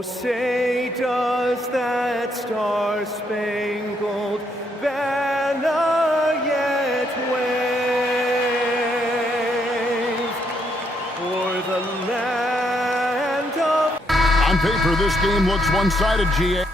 Oh, say does that star-spangled banner yet wave o'er the land of... On paper, this game looks one-sided, GA.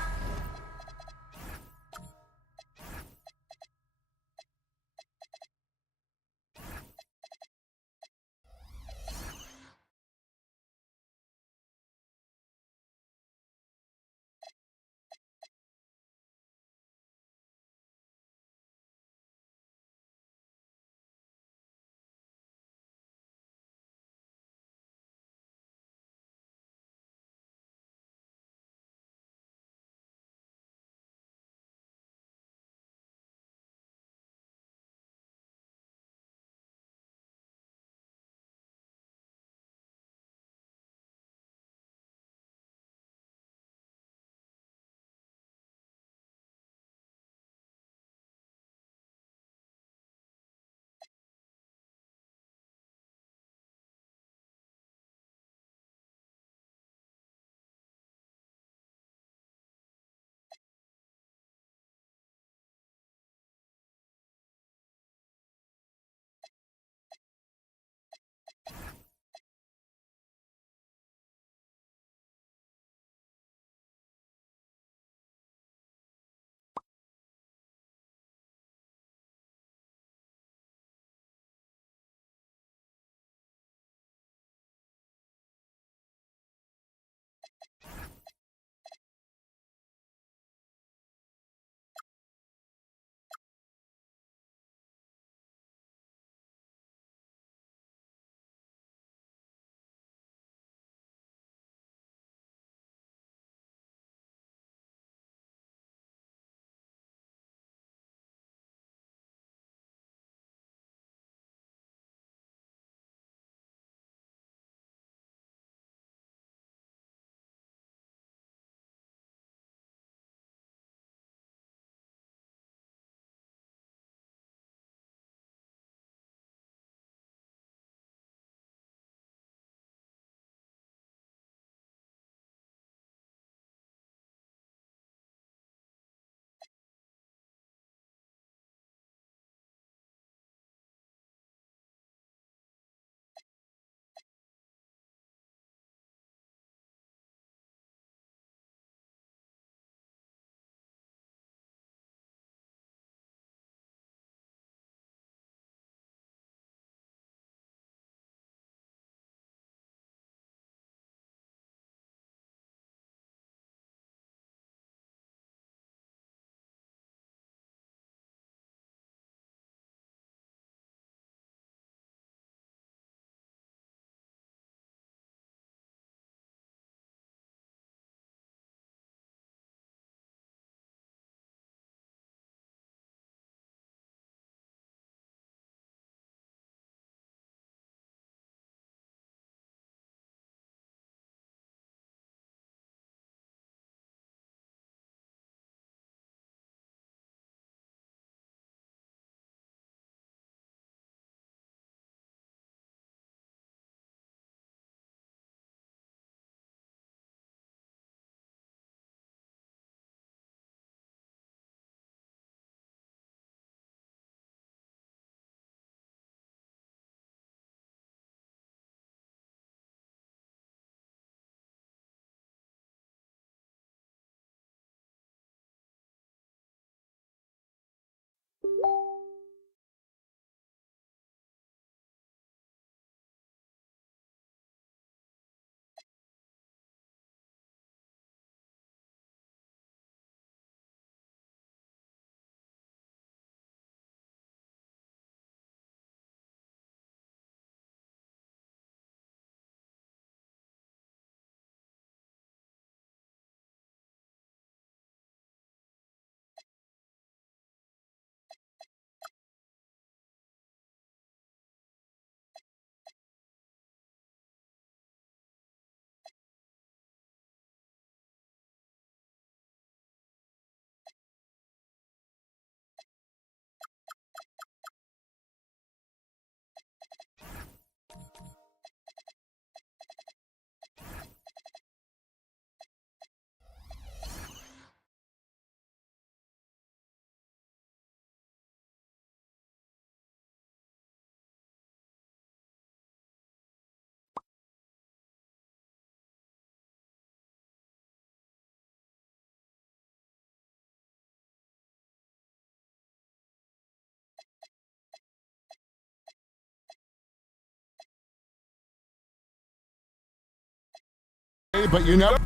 but you never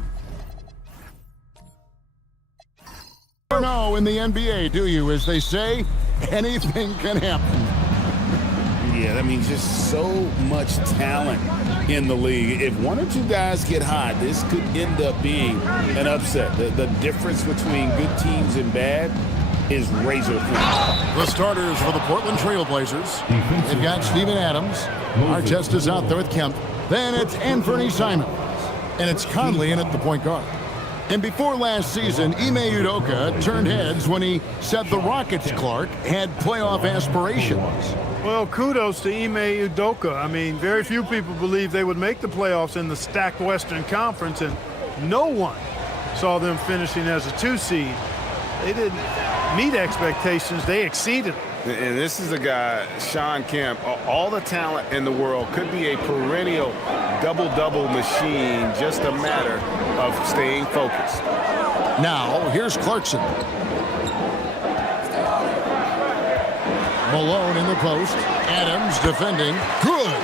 know in the NBA, do you? As they say, anything can happen. Yeah, that means just so much talent in the league. If one or two guys get hot, this could end up being an upset. The difference between good teams and bad is razor thin. The starters for the Portland Trail Blazers. They've got Steven Adams. Artest is out there with Kemp. Then it's Anthony Simons. And it's Conley in at the point guard. And before last season, Ime Udoka turned heads when he said the Rockets, Clark, had playoff aspirations. Well, kudos to Ime Udoka. I mean, very few people believed they would make the playoffs in the stacked Western Conference, and no one saw them finishing as a 2 seed. They didn't meet expectations. They exceeded them. And this is a guy, Sean Kemp, all the talent in the world, could be a perennial double-double machine, just a matter of staying focused. Now, here's Clarkson. Malone in the post. Adams defending. Good.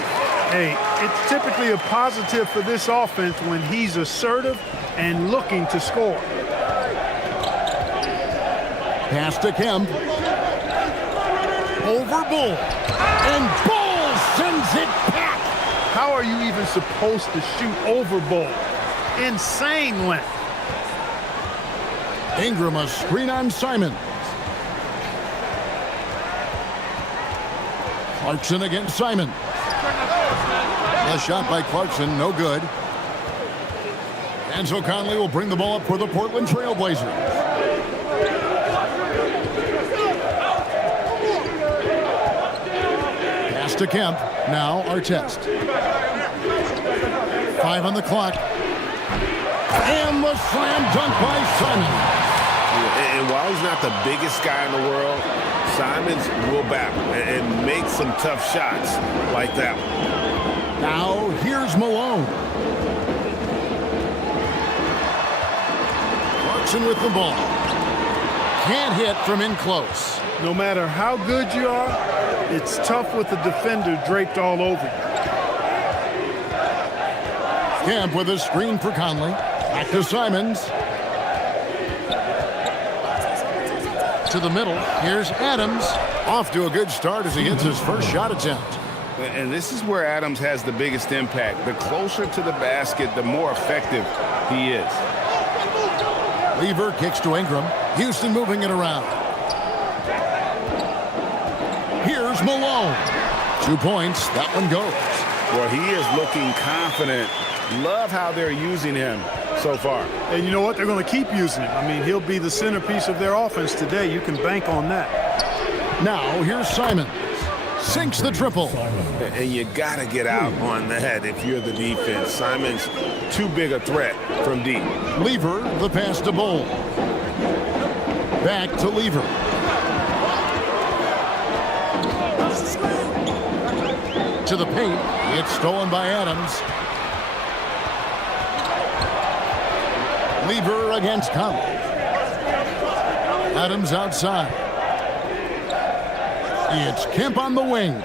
Hey, it's typically a positive for this offense when he's assertive and looking to score. Pass to Kemp. Over Bull. And Bull sends it back. How are you even supposed to shoot over Bull? Insane length. Ingram a screen on Simons. Clarkson against Simons. A shot by Clarkson, no good. And so Conley will bring the ball up for the Portland Trail Blazers. Pass to Kemp. Now Artest. 5 on the clock. And the slam dunk by Simons. And while he's not the biggest guy in the world, Simons will battle and make some tough shots like that one. Now here's Malone. Clarkson with the ball. Can't hit from in close. No matter how good you are, it's tough with the defender draped all over you. Kemp with a screen for Conley. Back to Simons. To the middle. Here's Adams. Off to a good start as he hits his first shot attempt. And this is where Adams has the biggest impact. The closer to the basket, the more effective he is. Lever kicks to Ingram. Houston moving it around. Here's Malone. 2 points. That one goes. Well, he is looking confident. Love how they're using him so far. And you know what? They're going to keep using him. I mean, he'll be the centerpiece of their offense today. You can bank on that. Now here's Simons. Sinks the triple. And you got to get out on that if you're the defense. Simons, too big a threat from deep. Lever, the pass to Bull. Back to Lever. To the paint. It's stolen by Adams. Lever against Conley. Adams outside. It's Kemp on the wing.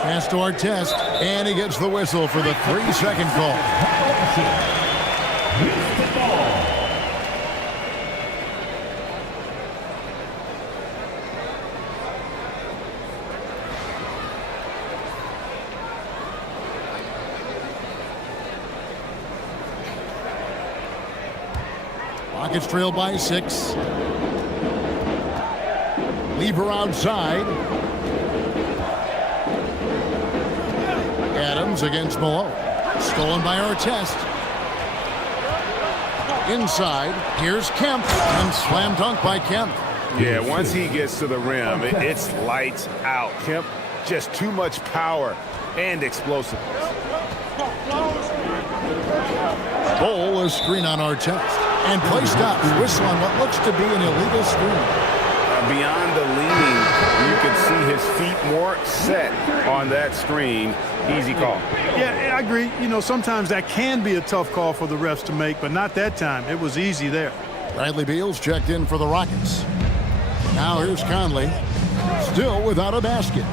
Pass to Artest, and he gets the whistle for the 3-second call. Rockets trail by 6. Lever outside. Adams against Malone. Stolen by Artest. Inside. Here's Kemp. And slam dunk by Kemp. Yeah, once he gets to the rim, it's lights out. Kemp, just too much power and explosiveness. Bull is screen on Artest. And play stops. Whistle on what looks to be an illegal screen. Beyond the leaning, you can see his feet more set on that screen. Easy call. Yeah, I agree. You know, sometimes that can be a tough call for the refs to make, but not that time. It was easy there. Bradley Beal's checked in for the Rockets. Now here's Conley. Still without a basket.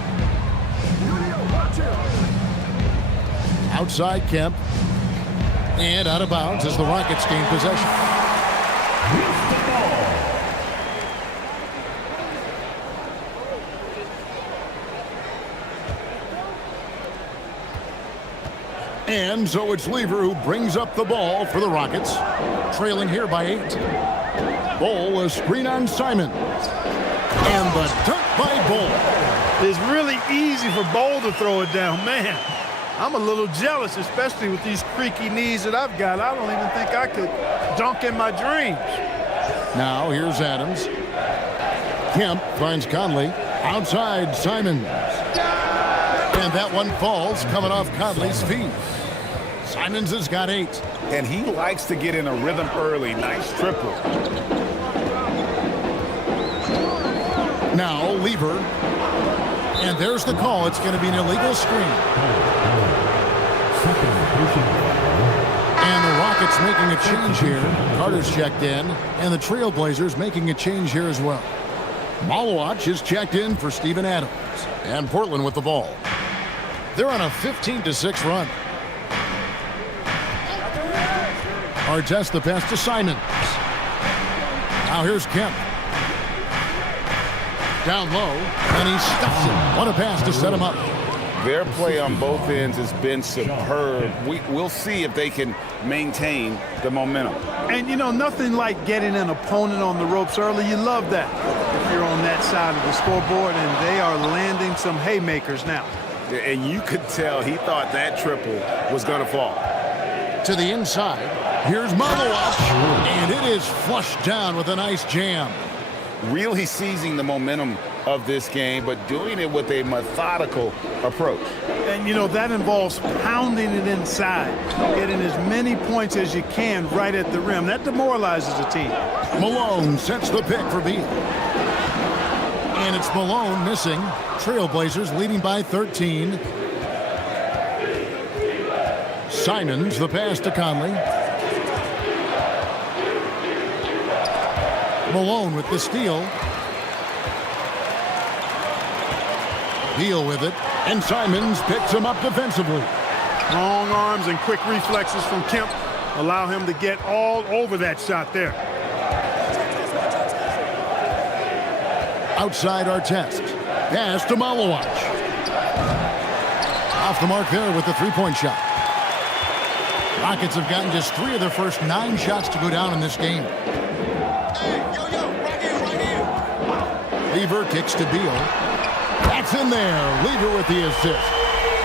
Outside Kemp. And out of bounds as the Rockets gain possession. And so it's Lever who brings up the ball for the Rockets, trailing here by 8. Bol, a screen on Simon. And the dunk by Bol. It's really easy for Bol to throw it down. Man, I'm a little jealous, especially with these creaky knees that I've got. I don't even think I could dunk in my dreams. Now here's Adams. Kemp finds Conley. Outside Simons. And that one falls coming off Conley's feet. Simons has got 8. And he likes to get in a rhythm early. Nice triple. Now Lever. And there's the call. It's going to be an illegal screen. And the Rockets making a change here. Carter's checked in. And the Trailblazers making a change here as well. Malawach is checked in for Steven Adams. And Portland with the ball. They're on a 15-6 run. Artest the pass to Simons. Now here's Kemp. Down low, and he stops it. What a pass to set him up. Their play on both ends has been superb. We'll see if they can maintain the momentum. And, you know, nothing like getting an opponent on the ropes early. You love that if you're on that side of the scoreboard, and they are landing some haymakers now. And you could tell he thought that triple was going to fall. To the inside, here's Malawach, and it is flushed down with a nice jam. Really seizing the momentum of this game, but doing it with a methodical approach. And, you know, that involves pounding it inside, getting as many points as you can right at the rim. That demoralizes a team. Malone sets the pick for Beal. And it's Malone missing. Trailblazers leading by 13. Simons, the pass to Conley. Malone with the steal. Beal with it. And Simons picks him up defensively. Long arms and quick reflexes from Kemp allow him to get all over that shot there. Outside Artest. Pass to Malawach. Off the mark there with the three-point shot. Rockets have gotten just 3 of their first 9 shots to go down in this game. Lever kicks to Beal. That's in there. Lever with the assist.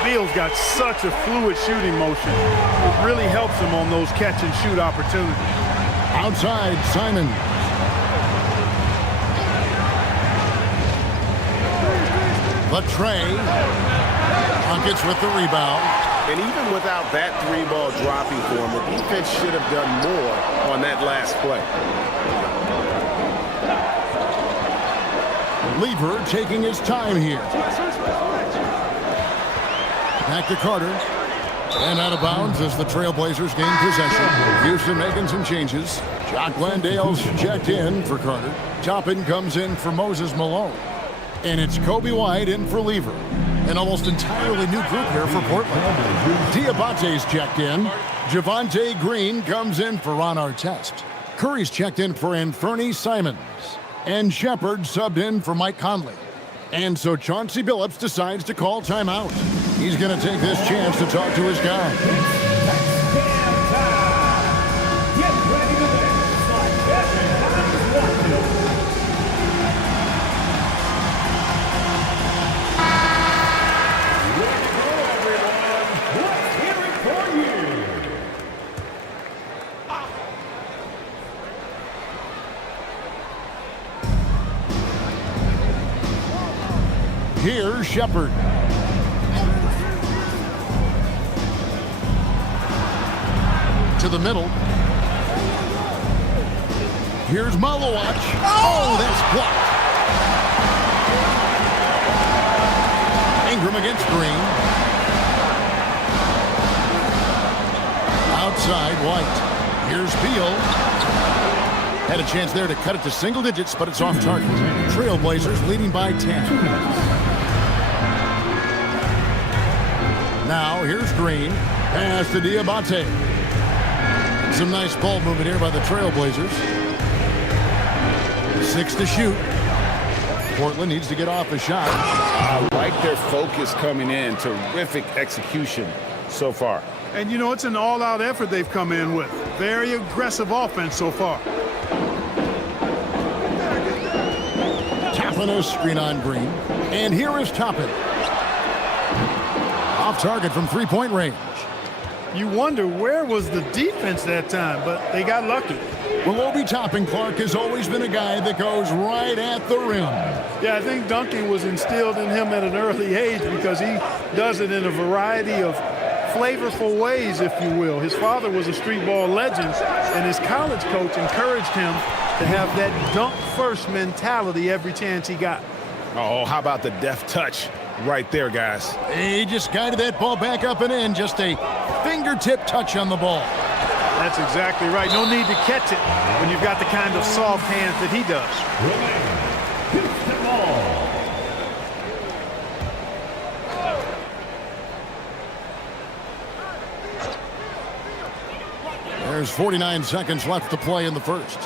Beal's got such a fluid shooting motion. It really helps him on those catch-and-shoot opportunities. Outside, Simons. Latrey. Rockets with the rebound. And even without that 3-ball dropping for him, the defense should have done more on that last play. Lever taking his time here. Back to Carter. And out of bounds as the Trailblazers gain possession. Houston making some changes. Jock Landale's checked in for Carter. Toppin comes in for Moses Malone. And it's Kobe White in for Lever. An almost entirely new group here for Portland. Diabate's checked in. Javonte Green comes in for Ron Artest. Curry's checked in for Anthony Simons. And Shepard subbed in for Mike Conley. And so Chauncey Billups decides to call timeout. He's going to take this chance to talk to his guys. Here's Shepard. To the middle. Here's Malawach. Oh, that's blocked. Ingram against Green. Outside, White. Here's Beal. Had a chance there to cut it to single digits, but it's off target. Trailblazers leading by 10. Now, here's Green. Pass to Diabate. Some nice ball movement here by the Trailblazers. 6 to shoot. Portland needs to get off a shot. I like their focus coming in. Terrific execution so far. And, you know, it's an all-out effort they've come in with. Very aggressive offense so far. Toppin, a screen on Green. And here is Toppin. Off target from three-point range. You wonder where was the defense that time, but they got lucky. Well, Obi Toppin, Clark, has always been a guy that goes right at the rim. Yeah, I think dunking was instilled in him at an early age because he does it in a variety of flavorful ways, if you will. His father was a street ball legend, and his college coach encouraged him to have that dunk-first mentality every chance he got. Oh, how about the deft touch right there, guys? He just guided that ball back up and in. Just a fingertip touch on the ball. That's exactly right. No need to catch it when you've got the kind of soft hands that he does. There's 49 seconds left to play in the first.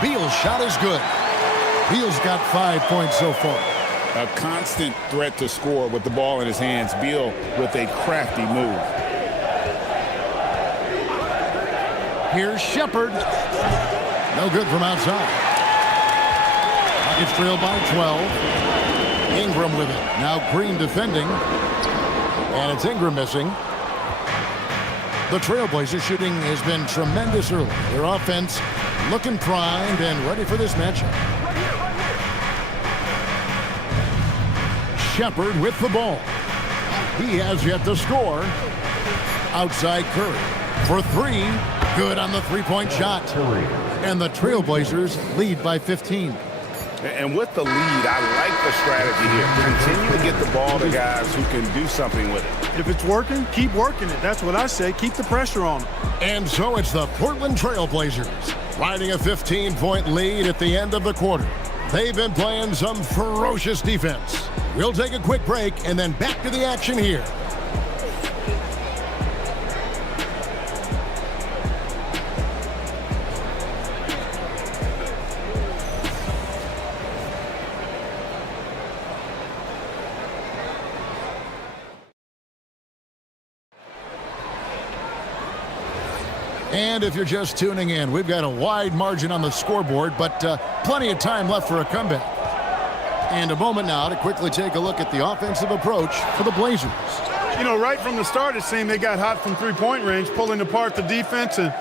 Beal's shot is good. Beal's got 5 points so far. A constant threat to score with the ball in his hands. Beal with a crafty move. Here's Shepard. No good from outside. Rockets trail by 12. Ingram with it. Now Green defending. And it's Ingram missing. The Trailblazers shooting has been tremendous early. Their offense looking primed and ready for this matchup. Shepard with the ball. He has yet to score. Outside Curry for three. Good on the three-point shot. And the Trailblazers lead by 15. And with the lead, I like the strategy here. Continue to get the ball to guys who can do something with it. If it's working, keep working it. That's what I say. Keep the pressure on them. And so it's the Portland Trailblazers riding a 15-point lead at the end of the quarter. They've been playing some ferocious defense. We'll take a quick break and then back to the action here. And if you're just tuning in, we've got a wide margin on the scoreboard, but plenty of time left for a comeback. And a moment now to quickly take a look at the offensive approach for the Blazers. You know, right from the start, it seemed they got hot from three-point range, pulling apart the defense and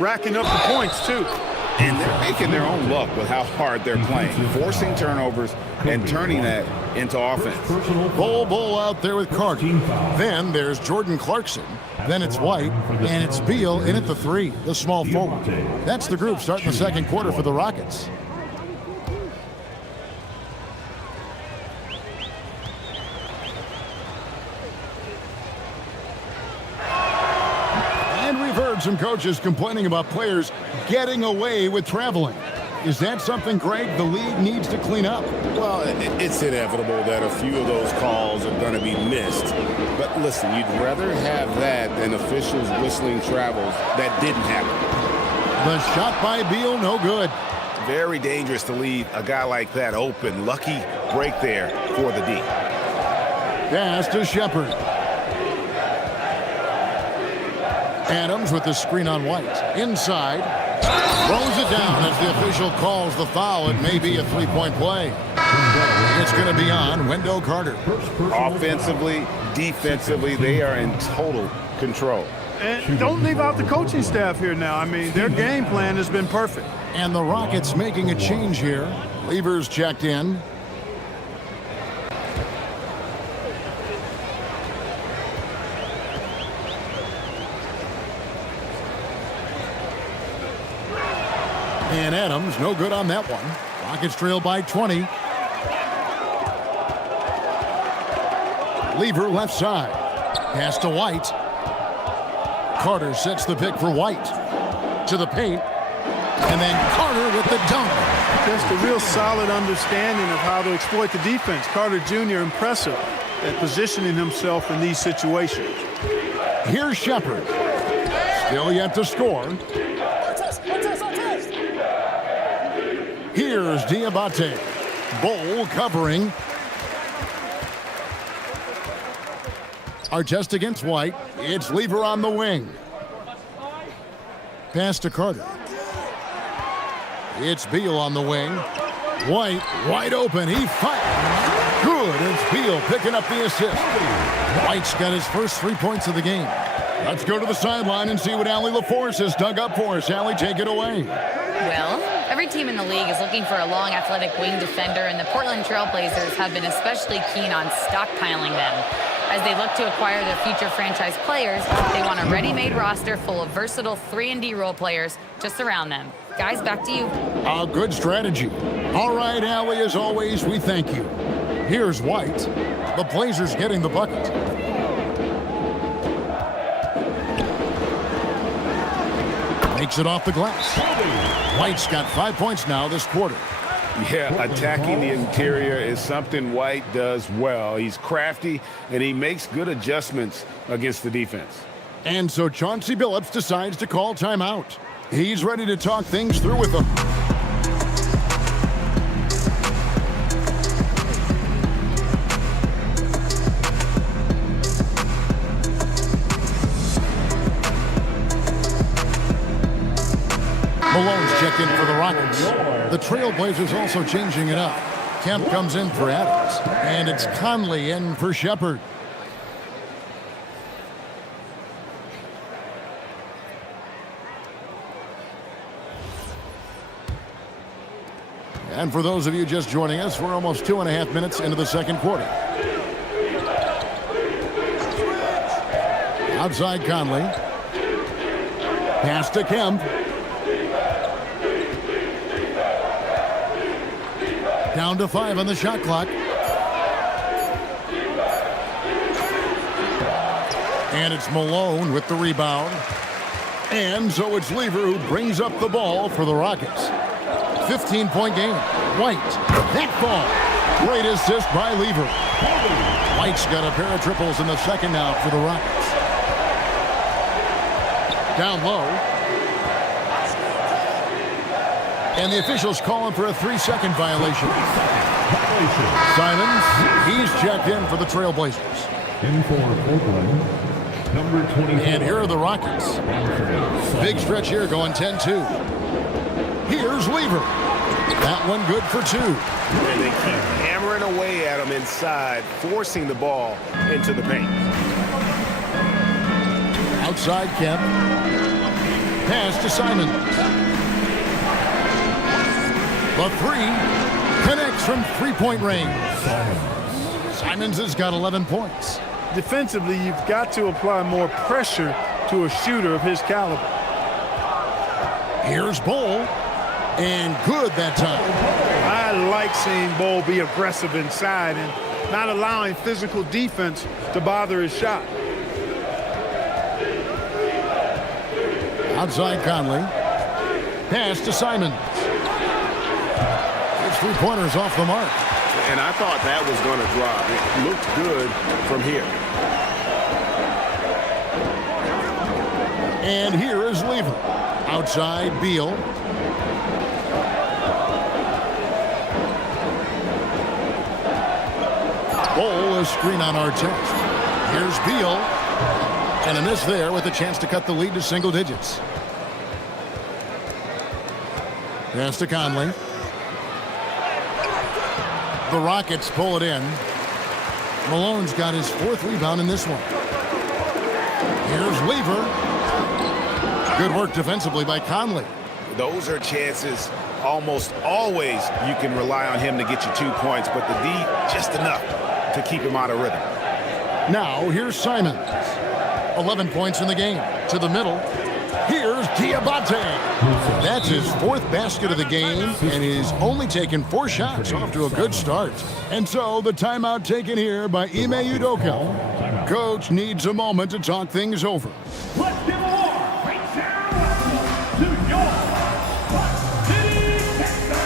racking up the points, too. And they're making their own luck with how hard they're playing, forcing turnovers and turning that into offense. Bull out there with Carter. Then there's Jordan Clarkson. Then it's White, and it's Beal in at the three, the small forward. That's the group starting the second quarter for the Rockets. And we've heard some coaches complaining about players getting away with traveling. Is that something, Greg, the league needs to clean up? Well, it's inevitable that a few of those calls are going to be missed. But listen, you'd rather have that than officials whistling travels that didn't happen. The shot by Beal, no good. Very dangerous to leave a guy like that open. Lucky break there for the D. Pass to Shepard. Adams with the screen on White. Inside. Throws it down as the official calls the foul. It may be a three-point play. It's going to be on Wendell Carter. Offensively, defensively, they are in total control. And don't leave out the coaching staff here now. I mean, their game plan has been perfect. And the Rockets making a change here. Levers checked in. And Adams, no good on that one. Rockets trail by 20. Lever left side. Pass to White. Carter sets the pick for White. To the paint. And then Carter with the dunk. Just a real solid understanding of how to exploit the defense. Carter Jr. impressive. at positioning himself in these situations. Here's Shepard. Still yet to score. Here's Diabate. Bowl covering. Artest against White. It's Lever on the wing. Pass to Carter. It's Beal on the wing. White wide open. He fights. Good. It's Beal picking up the assist. White's got his first 3 points of the game. Let's go to the sideline and see what Allie LaForce has dug up for us. Allie, take it away. Well, every team in the league is looking for a long, athletic wing defender, and the Portland Trail Blazers have been especially keen on stockpiling them. As they look to acquire their future franchise players, they want a ready-made roster full of versatile 3-and-D role players to surround them. Guys, back to you. A good strategy. All right, Allie, as always, we thank you. Here's White. The Blazers getting the bucket. Makes it off the glass. White's got 5 points now this quarter. Yeah, attacking the interior is something White does well. He's crafty, and he makes good adjustments against the defense. And so Chauncey Billups decides to call timeout. He's ready to talk things through with them. Malone's checked in for the Rockets. The Trailblazers also changing it up. Kemp comes in for Adams. And it's Conley in for Shepard. And for those of you just joining us, we're almost 2.5 minutes into the second quarter. Outside Conley. Pass to Kemp. Down to 5 on the shot clock. And it's Malone with the rebound. And so it's Lever who brings up the ball for the Rockets. 15-point game. White. That ball. Great assist by Lever. White's got a pair of triples in the second now for the Rockets. Down low. And the officials calling for a 3-second violation. Simons, he's checked in for the Trailblazers. In for Oakland, number 24. And here are the Rockets. Big stretch here going 10-2. Here's Lever. That one good for 2. And they keep hammering away at him inside, forcing the ball into the paint. Outside Kemp. Pass to Simons. The 3 connects from 3-point range. Simons has got 11 points. Defensively, you've got to apply more pressure to a shooter of his caliber. Here's Bowl. And good that time. I like seeing Bowl be aggressive inside and not allowing physical defense to bother his shot. Outside Conley. Pass to Simons. His 3-pointers off the mark. And I thought that was going to drop. It looked good from here. And here is Lever. Outside Beal. Bowl is screen on Artest. Here's Beal. And a miss there with a chance to cut the lead to single digits. Pass to Conley. The Rockets pull it in. Malone's got his 4th rebound in this one. Here's Lever. Good work defensively by Conley. Those are chances almost always you can rely on him to get you 2 points, but the D just enough to keep him out of rhythm. Now here's Simons. 11 points in the game. To the middle. Here's Diabate. That's his 4th basket of the game, and he's only taken 4 shots. Off to a good start. And so the timeout taken here by Ime Udoka. Coach needs a moment to talk things over. Let's give a warm right now to your City Texans.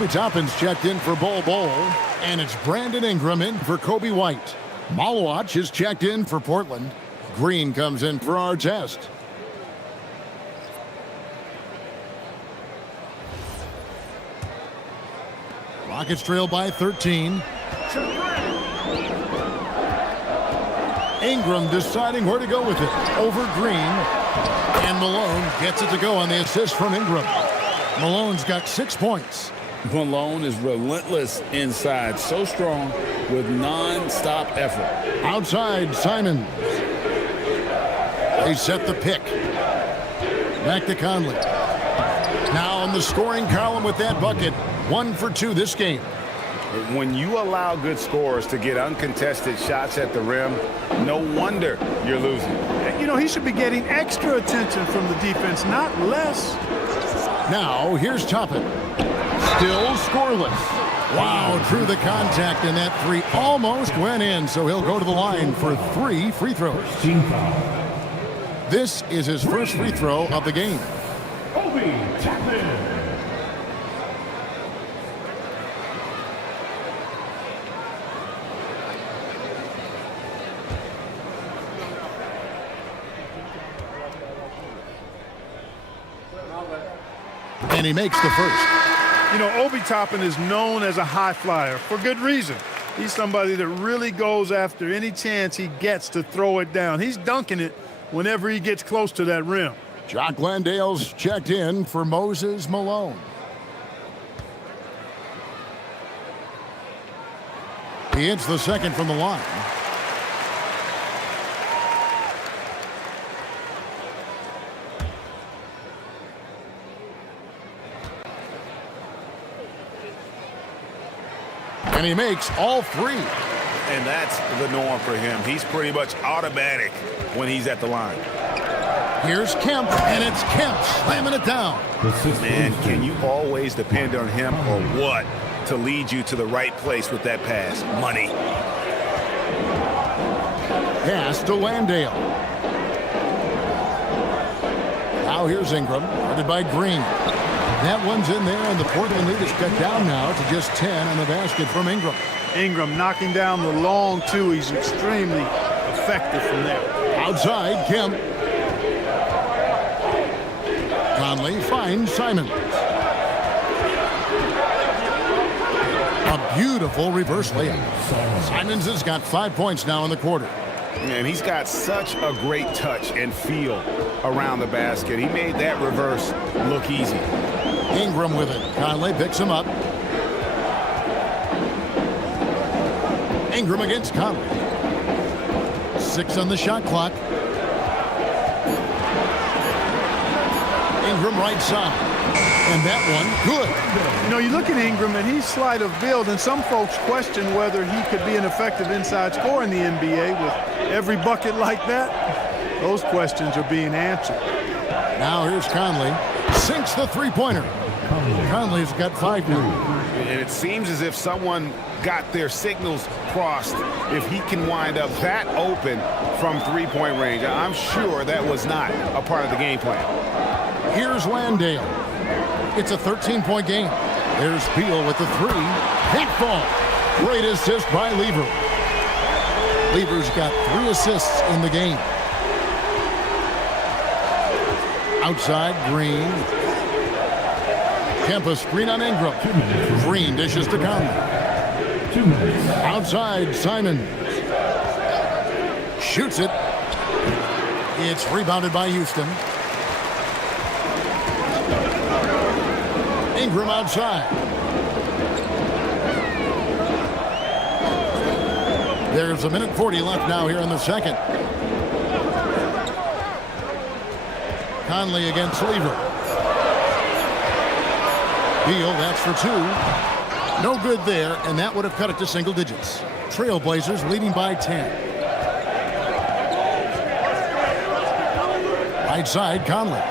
Obi Toppin's checked in for Bol Bol, and it's Brandon Ingram in for Kobe White. Malawach is checked in for Portland. Green comes in for Artest. Rockets trail by 13. Ingram deciding where to go with it. Over Green. And Malone gets it to go on the assist from Ingram. Malone's got 6 points. Malone is relentless inside, so strong with non-stop effort. Outside, Simon. They set the pick. Back to Conley. Now on the scoring column with that bucket. 1 for 2 this game. When you allow good scorers to get uncontested shots at the rim, no wonder you're losing. You know, he should be getting extra attention from the defense, not less. Now, here's Toppin. Still scoreless. Wow, through the contact, and that three almost went in, so he'll go to the line for 3 free throws. This is his first free throw of the game. Obi Toppin. And he makes the first. You know, Obi Toppin is known as a high flyer for good reason. He's somebody that really goes after any chance he gets to throw it down. He's dunking it whenever he gets close to that rim. Jock Landale's checked in for Moses Malone. He hits the second from the line. And he makes all 3. And that's the norm for him. He's pretty much automatic when he's at the line. Here's Kemp, and it's Kemp slamming it down. Man, can you always depend on him or what to lead you to the right place with that pass? Money. Pass to Landale. Now here's Ingram, guarded by Green. That one's in there, and the Portland lead is cut down now to just 10 on the basket from Ingram. Ingram knocking down the long 2. He's extremely effective from there. Outside, Kemp. Conley finds Simon. A beautiful reverse layup. Simons has got 5 points now in the quarter. And he's got such a great touch and feel around the basket. He made that reverse look easy. Ingram with it. Conley picks him up. Ingram against Conley. 6 on the shot clock. Ingram right side. And that one, good. You know, you look at Ingram, and he's slight of build, and some folks question whether he could be an effective inside scorer in the NBA with every bucket like that. Those questions are being answered. Now here's Conley. Sinks the three-pointer. Conley's got 5 now. And it seems as if someone got their signals crossed if he can wind up that open from three-point range. I'm sure that was not a part of the game plan. Here's Landale. It's a 13-point game. There's Beal with the 3. That ball. Great assist by Lever. Lever's got 3 assists in the game. Outside, Green. Kemp screen on Ingram. Green dishes to Conley. 2 minutes. Outside, Simon. Shoots it. It's rebounded by Houston. Ingram outside. There's a minute 40 left now here in the second. Conley against Lever. Beal, that's for 2. No good there, and that would have cut it to single digits. Trailblazers leading by 10. Right side, Conley.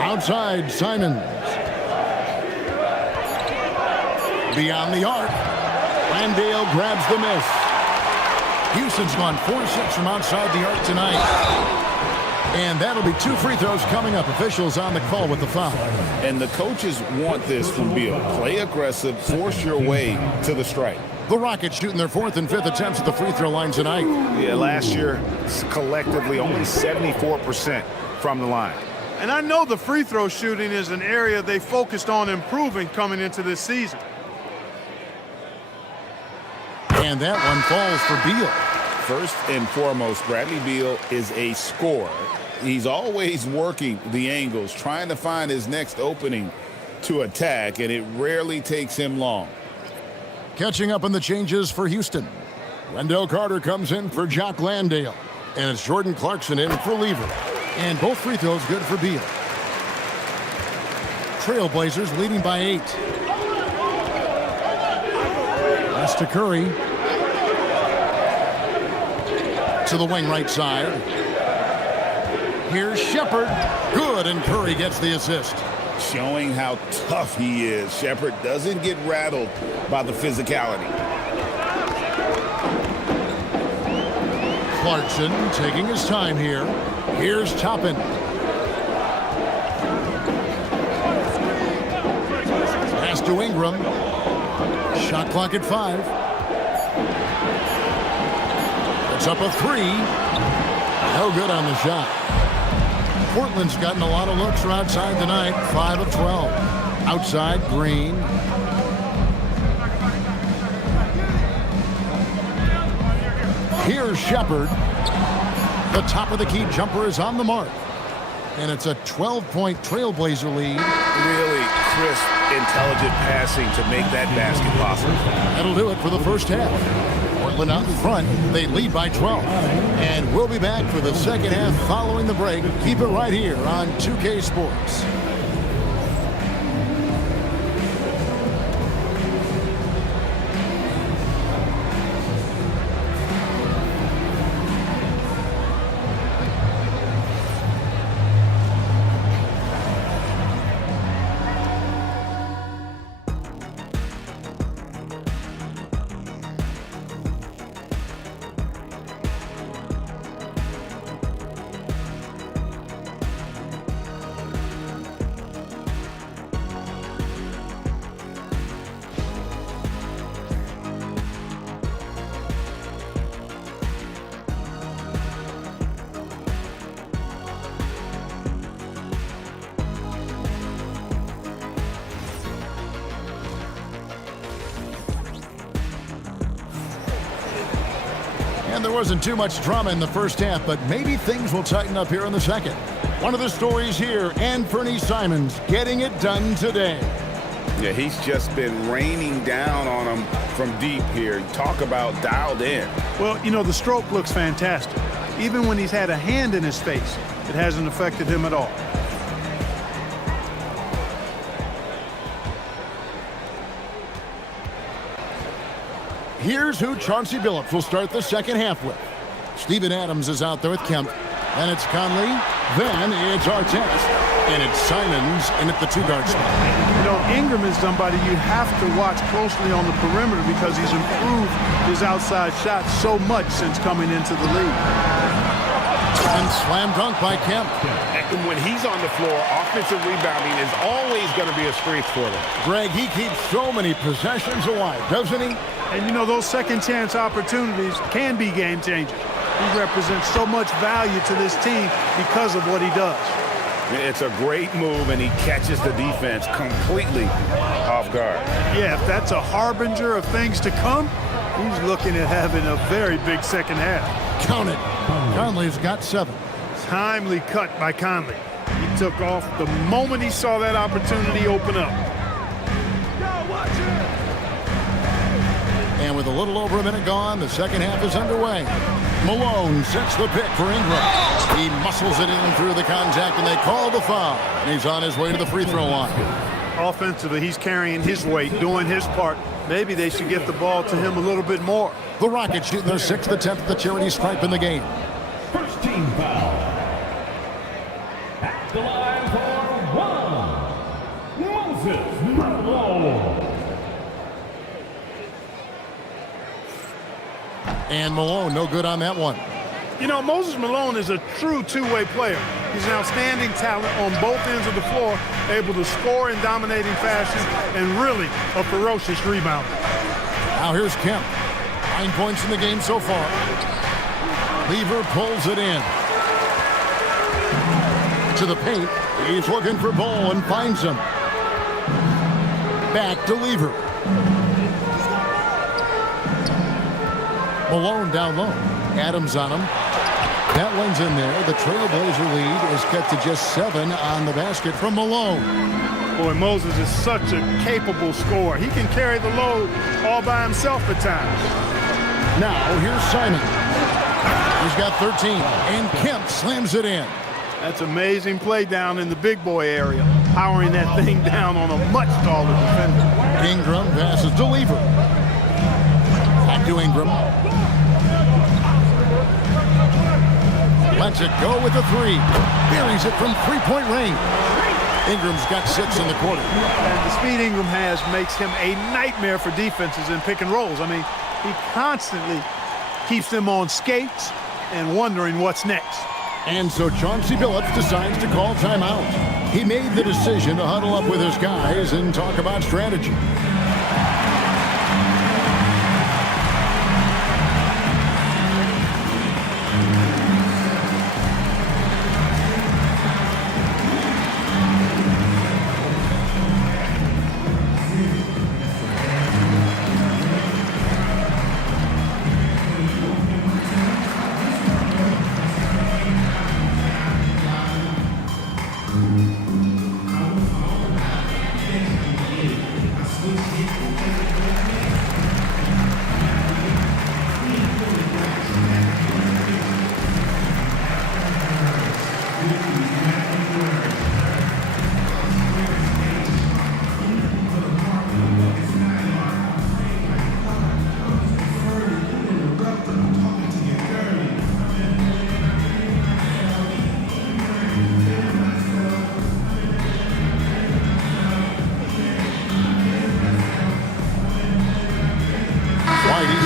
Outside, Simons. Beyond the arc. Landale grabs the miss. Houston's gone 4-6 from outside the arc tonight. And that'll be 2 free throws coming up. Officials on the call with the foul. And the coaches want this from Beal. Play aggressive, force your way to the strike. The Rockets shooting their 4th and 5th attempts at the free throw line tonight. Yeah, last year, collectively, only 74% from the line. And I know the free throw shooting is an area they focused on improving coming into this season. And that one falls for Beal. First and foremost, Bradley Beal is a scorer. He's always working the angles, trying to find his next opening to attack, and it rarely takes him long. Catching up on the changes for Houston. Wendell Carter comes in for Jock Landale. And it's Jordan Clarkson in for Lever. And both free throws good for Beal. Trailblazers leading by 8. Pass to Curry. To the wing right side. Here's Shepherd. Good, and Curry gets the assist. Showing how tough he is. Shepherd doesn't get rattled by the physicality. Clarkson taking his time here. Here's Toppin. Pass to Ingram. Shot clock at 5. It's up a 3. No good on the shot. Portland's gotten a lot of looks from outside tonight. 5 of 12. Outside, Green. Here's Shepherd. The top of the key jumper is on the mark. And it's a 12-point Trailblazer lead. Really crisp, intelligent passing to make that basket possible. That'll do it for the first half. Portland out in front. They lead by 12. And we'll be back for the second half following the break. Keep it right here on 2K Sports. And there wasn't too much drama in the first half, but maybe things will tighten up here in the second. One of the stories here, Anthony Simons getting it done today. Yeah, he's just been raining down on him from deep here. Talk about dialed in. Well, you know, the stroke looks fantastic. Even when he's had a hand in his face, it hasn't affected him at all. Here's who Chauncey Billups will start the second half with. Steven Adams is out there with Kemp. Then it's Conley. Then it's Artest. And it's Simons in at the 2-guard spot. You know, Ingram is somebody you have to watch closely on the perimeter because he's improved his outside shot so much since coming into the league. And slam dunk by Kemp. And when he's on the floor, offensive rebounding is always going to be a strength for them. Greg, he keeps so many possessions alive, doesn't he? And you know, those second chance opportunities can be game changers. He represents so much value to this team because of what he does. It's a great move, and he catches the defense completely off guard. Yeah, if that's a harbinger of things to come, he's looking at having a very big second half. Count it. Conley's got 7. Timely cut by Conley. He took off the moment he saw that opportunity open up. And with a little over a minute gone, the second half is underway. Malone sets the pick for Ingram. He muscles it in through the contact, and they call the foul. And he's on his way to the free throw line. Offensively, he's carrying his weight, doing his part. Maybe they should get the ball to him a little bit more. The Rockets shooting their 6th attempt at the charity stripe in the game. First team foul. At the line for 1, Moses Malone. And Malone, no good on that one. You know, Moses Malone is a true two-way player. He's an outstanding talent on both ends of the floor, able to score in dominating fashion, and really a ferocious rebounder. Now here's Kemp. 9 points in the game so far. Lever pulls it in. To the paint. He's looking for Ball and finds him. Back to Lever. Malone down low. Adams on him. That one's in there. The Trailblazer lead is cut to just 7 on the basket from Malone. Boy, Moses is such a capable scorer. He can carry the load all by himself at times. Now here's Simon. He's got 13, and Kemp slams it in. That's amazing play down in the big boy area, powering that thing down on a much taller defender. Ingram passes to Lever. Back to Ingram. Lets it go with a 3. Buries it from three-point range. Ingram's got 6 in the quarter. And the speed Ingram has makes him a nightmare for defenses in pick and rolls. I mean, he constantly keeps them on skates and wondering what's next. And so Chauncey Billups decides to call timeout. He made the decision to huddle up with his guys and talk about strategy.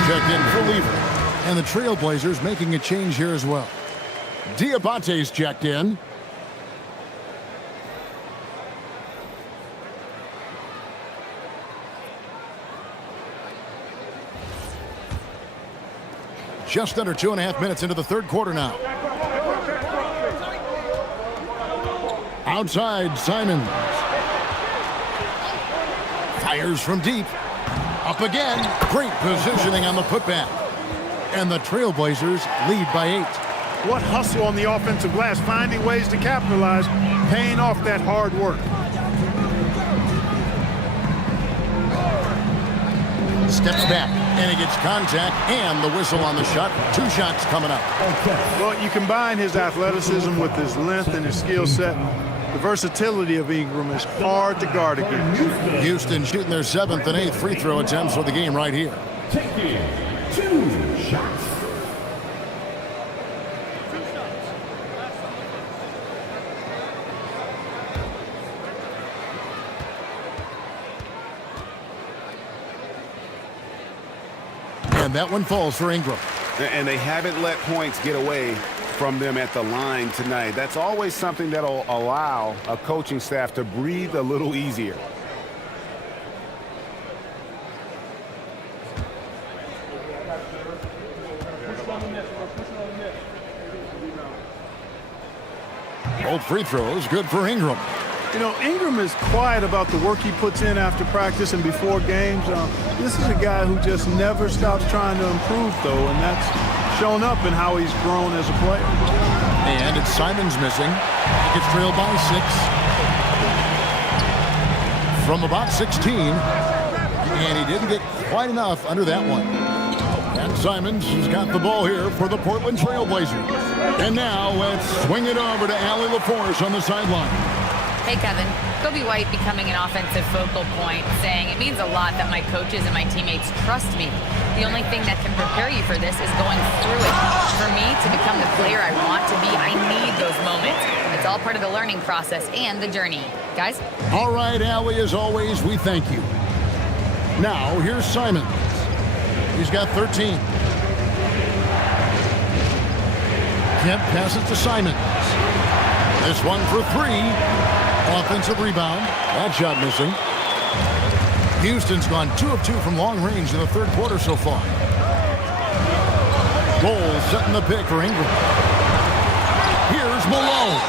Checked in for Lever. And the Trailblazers making a change here as well. Diabate's checked in. Just under 2.5 minutes into the third quarter now. Outside, Simons. Fires from deep. Up again. Great positioning on the putback. And the Trailblazers lead by 8. What hustle on the offensive glass, finding ways to capitalize, paying off that hard work. Steps back, and he gets contact and the whistle on the shot. 2 shots coming up. Well, you combine his athleticism with his length and his skill set. The versatility of Ingram is hard to guard against. Houston shooting their 7th and 8th free throw attempts for the game right here. Taking 2 shots. And that one falls for Ingram. And they haven't let points get away from them at the line tonight. That's always something that'll allow a coaching staff to breathe a little easier. Both free throws good for Ingram. You know, Ingram is quiet about the work he puts in after practice and before games. This is a guy who just never stops trying to improve, though, and that's shown up in how he's grown as a player. And it's Simons missing. He gets trailed by 6. From about 16. And he didn't get quite enough under that one. And Simons has got the ball here for the Portland Trailblazers. And now let's swing it over to Allie LaForce on the sideline. Hey, Kevin. Kobe White becoming an offensive focal point, saying it means a lot that my coaches and my teammates trust me. The only thing that can prepare you for this is going through it. For me to become the player I want to be, I need those moments. It's all part of the learning process and the journey. Guys? All right, Allie, as always, we thank you. Now, here's Simons. He's got 13. Kemp passes to Simons. This one for 3. Offensive rebound. That shot missing. Houston's gone 2 of 2 from long range in the third quarter so far. Goal setting the pick for Ingram. Here's Malone.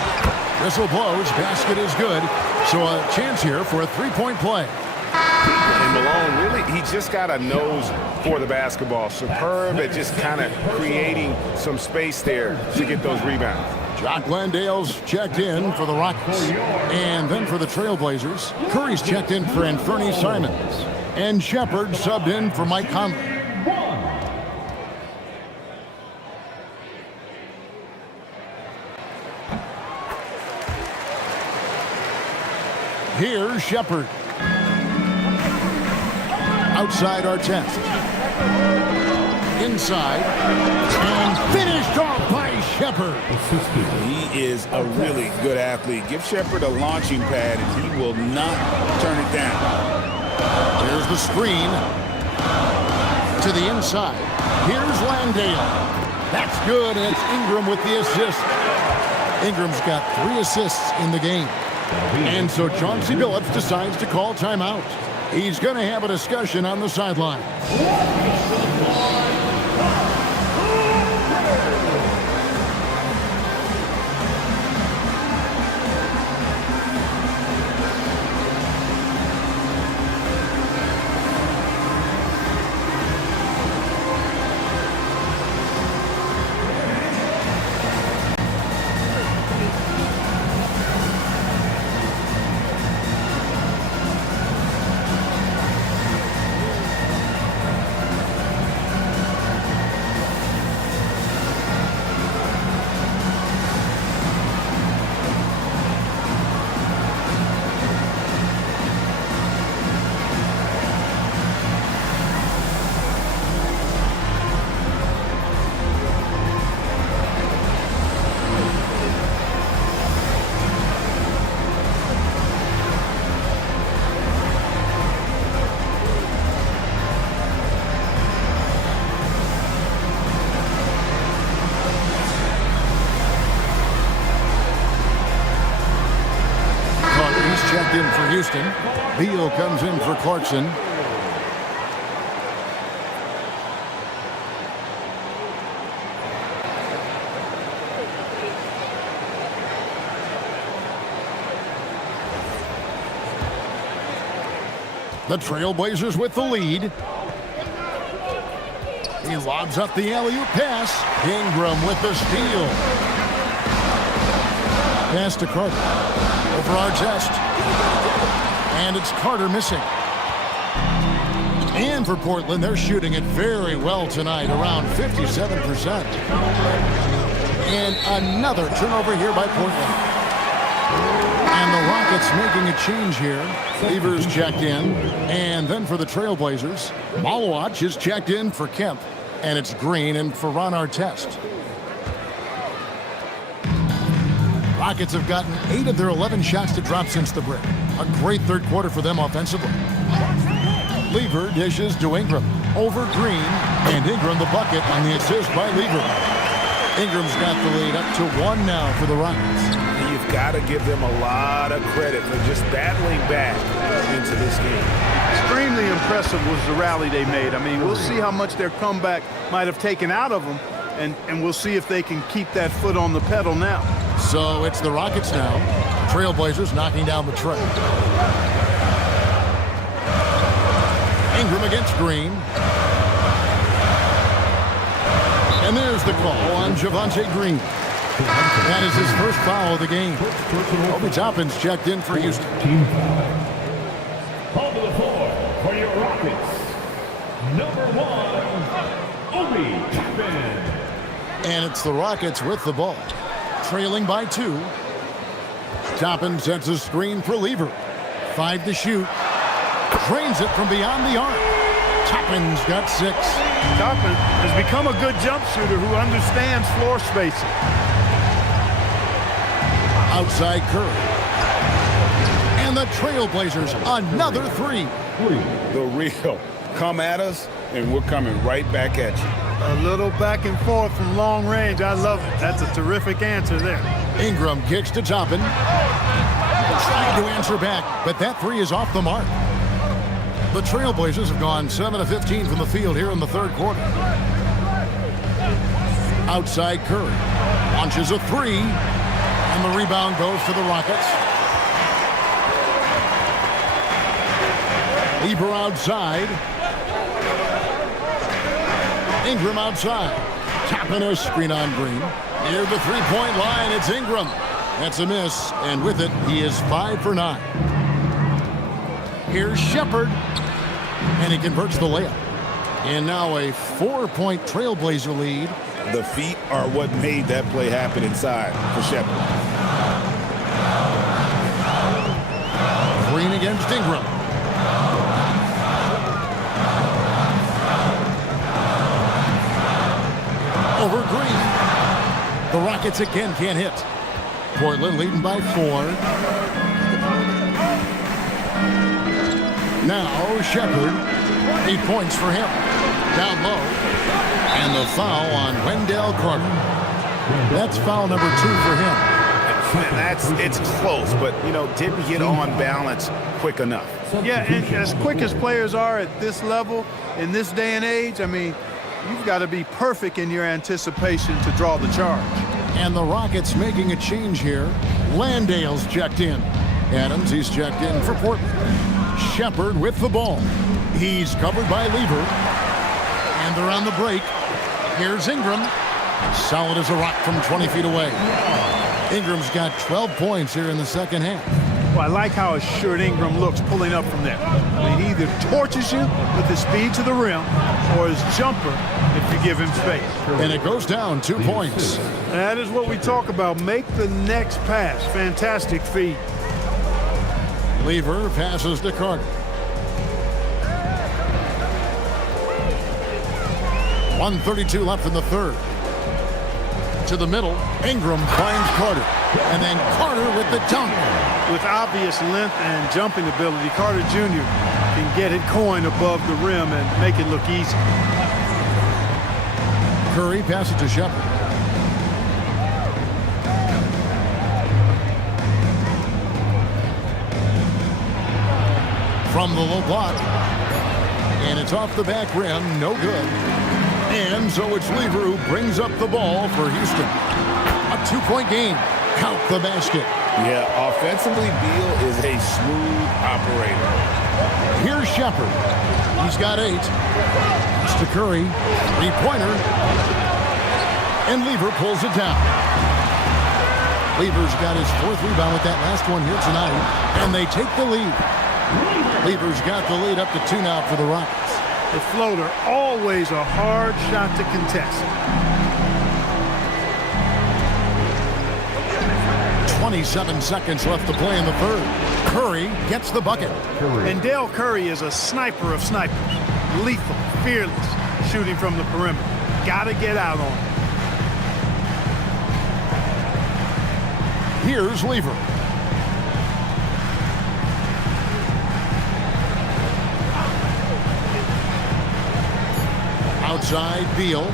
Whistle blows. Basket is good. So a chance here for a three-point play. And Malone, really, he just got a nose for the basketball. Superb at just kind of creating some space there to get those rebounds. Jock Landale's checked in for the Rockets. And then for the Trailblazers, Curry's checked in for Anthony Simons. And Shepard subbed in for Mike Conley. Here's Shepard. Outside Artest. Inside. And finished off by Shepard. He is a really good athlete. Give Shepard a launching pad, and he will not turn it down. Here's the screen. To the inside. Here's Landale. That's good, and it's Ingram with the assist. Ingram's got 3 assists in the game. And so Chauncey Billups decides to call timeout. He's going to have a discussion on the sideline. Checked in for Houston. Beal comes in for Clarkson. The Trailblazers with the lead. He lobs up the alley-oop pass. Ingram with the steal. Pass to Carter. Over Artest. And it's Carter missing. And for Portland, they're shooting it very well tonight, around 57%. And another turnover here by Portland. And the Rockets making a change here. Lever's checked in. And then for the Trailblazers, Malawach is checked in for Kemp. And it's Green and for Ron Artest. Rockets have gotten 8 of their 11 shots to drop since the break. A great third quarter for them offensively. Lever dishes to Ingram. Over Green. And Ingram the bucket on the assist by Lever. Ingram's got the lead up to 1 now for the Rockets. You've got to give them a lot of credit for just battling back into this game. Extremely impressive was the rally they made. I mean, we'll see how much their comeback might have taken out of them, and we'll see if they can keep that foot on the pedal now. So it's the Rockets now. Trailblazers knocking down the tray. Ingram against Green. And there's the call on Javonte Green. That is his first foul of the game. Obi Toppin's checked in for Houston. On to the floor for your Rockets. Number 1, Obi Toppin. And it's the Rockets with the ball. Trailing by 2. Toppin sets a screen for Lever. 5 to shoot. Drains it from beyond the arc. Toppin's got 6. Toppin has become a good jump shooter who understands floor spacing. Outside Curry. And the Trailblazers, another 3. The real come at us, and we're coming right back at you. A little back and forth from long range. I love it. That's a terrific answer there. Ingram kicks to Toppin. Trying to answer back, but that three is off the mark. The Trailblazers have gone 7 of 15 from the field here in the third quarter. Outside Curry. Launches a three. And the rebound goes to the Rockets. Lieber outside. Ingram outside. Tapping a screen on Green. Near the three-point line, it's Ingram. That's a miss, and with it, he is 5 for 9. Here's Shepherd, and he converts the layup. And now a 4-point Trailblazer lead. The feet are what made that play happen inside for Shepherd. Green against Ingram. Over Green. The Rockets again can't hit. Portland leading by 4. Now Shepherd. 8 points for him. Down low. And the foul on Wendell Carter. That's foul number 2 for him. It's close, but, didn't get on balance quick enough. Yeah, and as quick as players are at this level, in this day and age, I mean, you've got to be perfect in your anticipation to draw the charge. And the Rockets making a change here. Landale's checked in. Adams, he's checked in for Portland. Shepherd with the ball. He's covered by Lieber. And they're on the break. Here's Ingram. Solid as a rock from 20 feet away. Ingram's got 12 points here in the second half. Well, I like how assured Ingram looks pulling up from there. I mean, he either torches you with his speed to the rim or his jumper if you give him space. And it goes down 2 points. That is what we talk about. Make the next pass. Fantastic feed. Lieber passes to Carter. 1:32 left in the third. To the middle, Ingram finds Carter. And then Carter with the dunk. With obvious length and jumping ability, Carter Jr. can get it going above the rim and make it look easy. Curry passes to Shepherd. From the low block. And it's off the back rim. No good. And so it's Lieber who brings up the ball for Houston. A 2-point game. Count the basket. Yeah, offensively, Beal is a smooth operator. Here's Shepherd. He's got 8. It's to Curry. 3-pointer. And Lieber pulls it down. Lieber's got his 4th rebound with that last one here tonight. And they take the lead. Lieber's got the lead up to 2 now for the Rockets. The floater, always a hard shot to contest. 27 seconds left to play in the third. Curry gets the bucket. And Dale Curry is a sniper of snipers. Lethal, fearless, shooting from the perimeter. Gotta get out on him. Here's Lieber. Outside, Beal.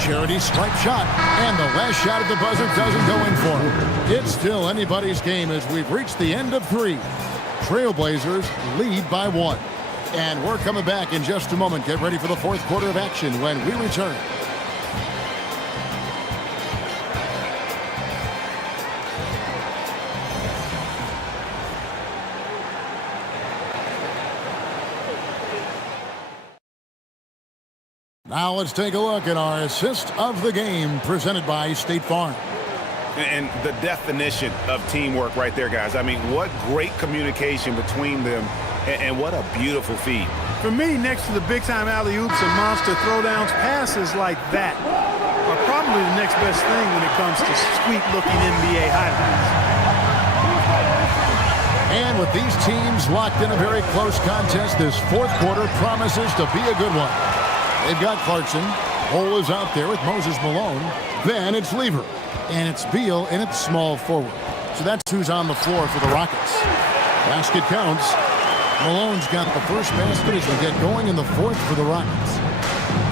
Charity stripe shot. And the last shot at the buzzer doesn't go in for him. It's still anybody's game as we've reached the end of 3. Trailblazers lead by 1. And we're coming back in just a moment. Get ready for the 4th quarter of action when we return. Now let's take a look at our assist of the game presented by State Farm. And the definition of teamwork right there, guys. I mean, what great communication between them, and what a beautiful feed. For me, next to the big-time alley-oops and monster throwdowns, passes like that are probably the next best thing when it comes to sweet-looking NBA highlights. And with these teams locked in a very close contest, this 4th quarter promises to be a good one. They've got Clarkson. Hole is out there with Moses Malone. Then it's Lieber. And it's Beal in its small forward. So that's who's on the floor for the Rockets. Basket counts. Malone's got the first basket as we get going in the fourth for the Rockets.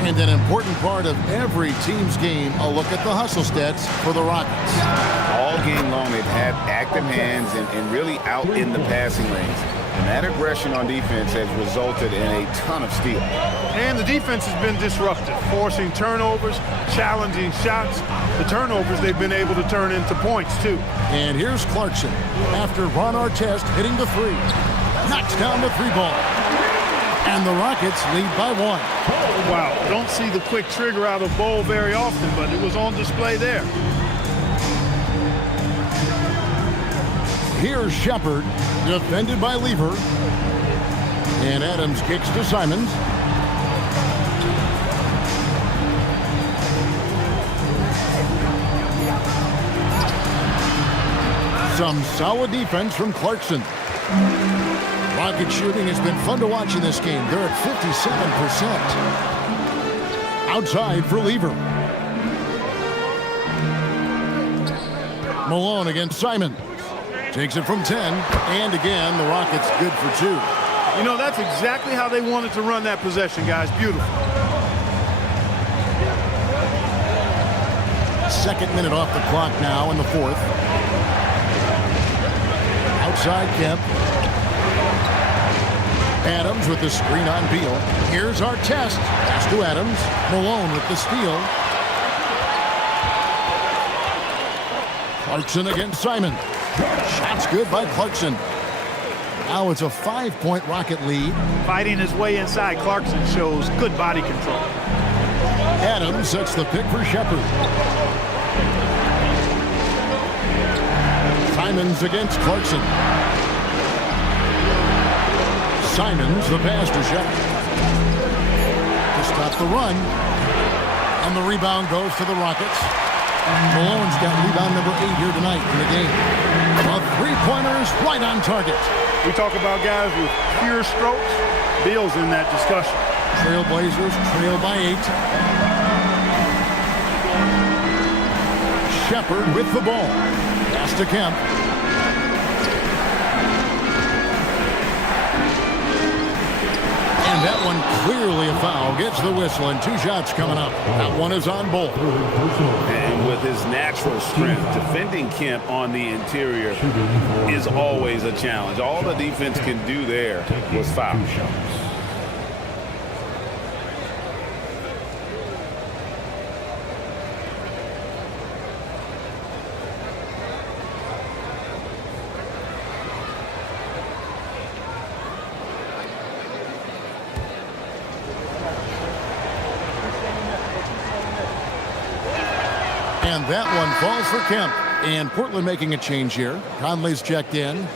And an important part of every team's game, a look at the hustle stats for the Rockets. All game long, they've had active hands and really out in the passing lanes. And that aggression on defense has resulted in a ton of steals. And the defense has been disruptive, forcing turnovers, challenging shots. The turnovers they've been able to turn into points, too. And here's Clarkson after Ron Artest hitting the three. Knocks down the three ball. And the Rockets lead by 1. Wow, don't see the quick trigger out of Bol very often, but it was on display there. Here's Shepard, defended by Lever. And Adams kicks to Simons. Some solid defense from Clarkson. Rocket shooting has been fun to watch in this game. They're at 57%. Outside for Lever. Malone against Simon. Takes it from 10. And again, the Rockets good for 2. You know, that's exactly how they wanted to run that possession, guys. Beautiful. Second minute off the clock now in the fourth. Outside Kemp. Adams with the screen on Beal. Here's Artest. Pass to Adams. Malone with the steal. Clarkson against Simon. Shot's good by Clarkson. Now it's a 5-point Rocket lead. Fighting his way inside, Clarkson shows good body control. Adams sets the pick for Shepard. Simons against Clarkson. Simons, the pass to Shepard. To stop the run. And the rebound goes to the Rockets. Malone's got rebound number 8 here tonight in the game. A three-pointer is right on target. We talk about guys with pure strokes. Beal's in that discussion. Trailblazers trail by 8. Shepard with the ball. Pass to Kemp. And that one clearly a foul. Gets the whistle and 2 shots coming up. That one is on Bol. And with his natural strength, defending Kemp on the interior is always a challenge. All the defense can do there was foul. And that one falls for Kemp. And Portland making a change here. Conley's checked in.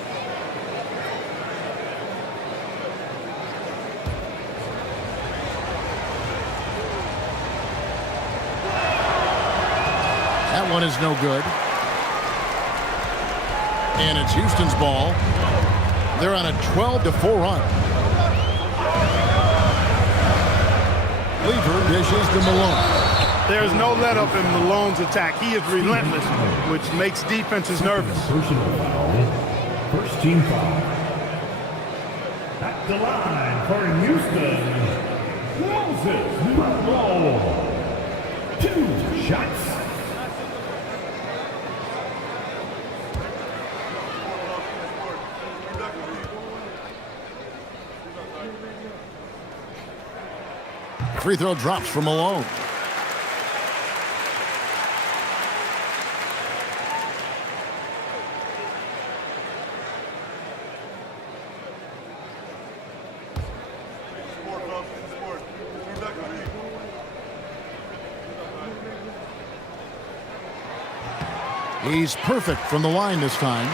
That one is no good. And it's Houston's ball. They're on a 12-4 run. Lever dishes to Malone. There's no let-up in Malone's attack. He is relentless, which makes defenses nervous. Personal foul. First team foul. At the line for Houston, Moses Malone. 2 shots. Free throw drops for Malone. He's perfect from the line this time.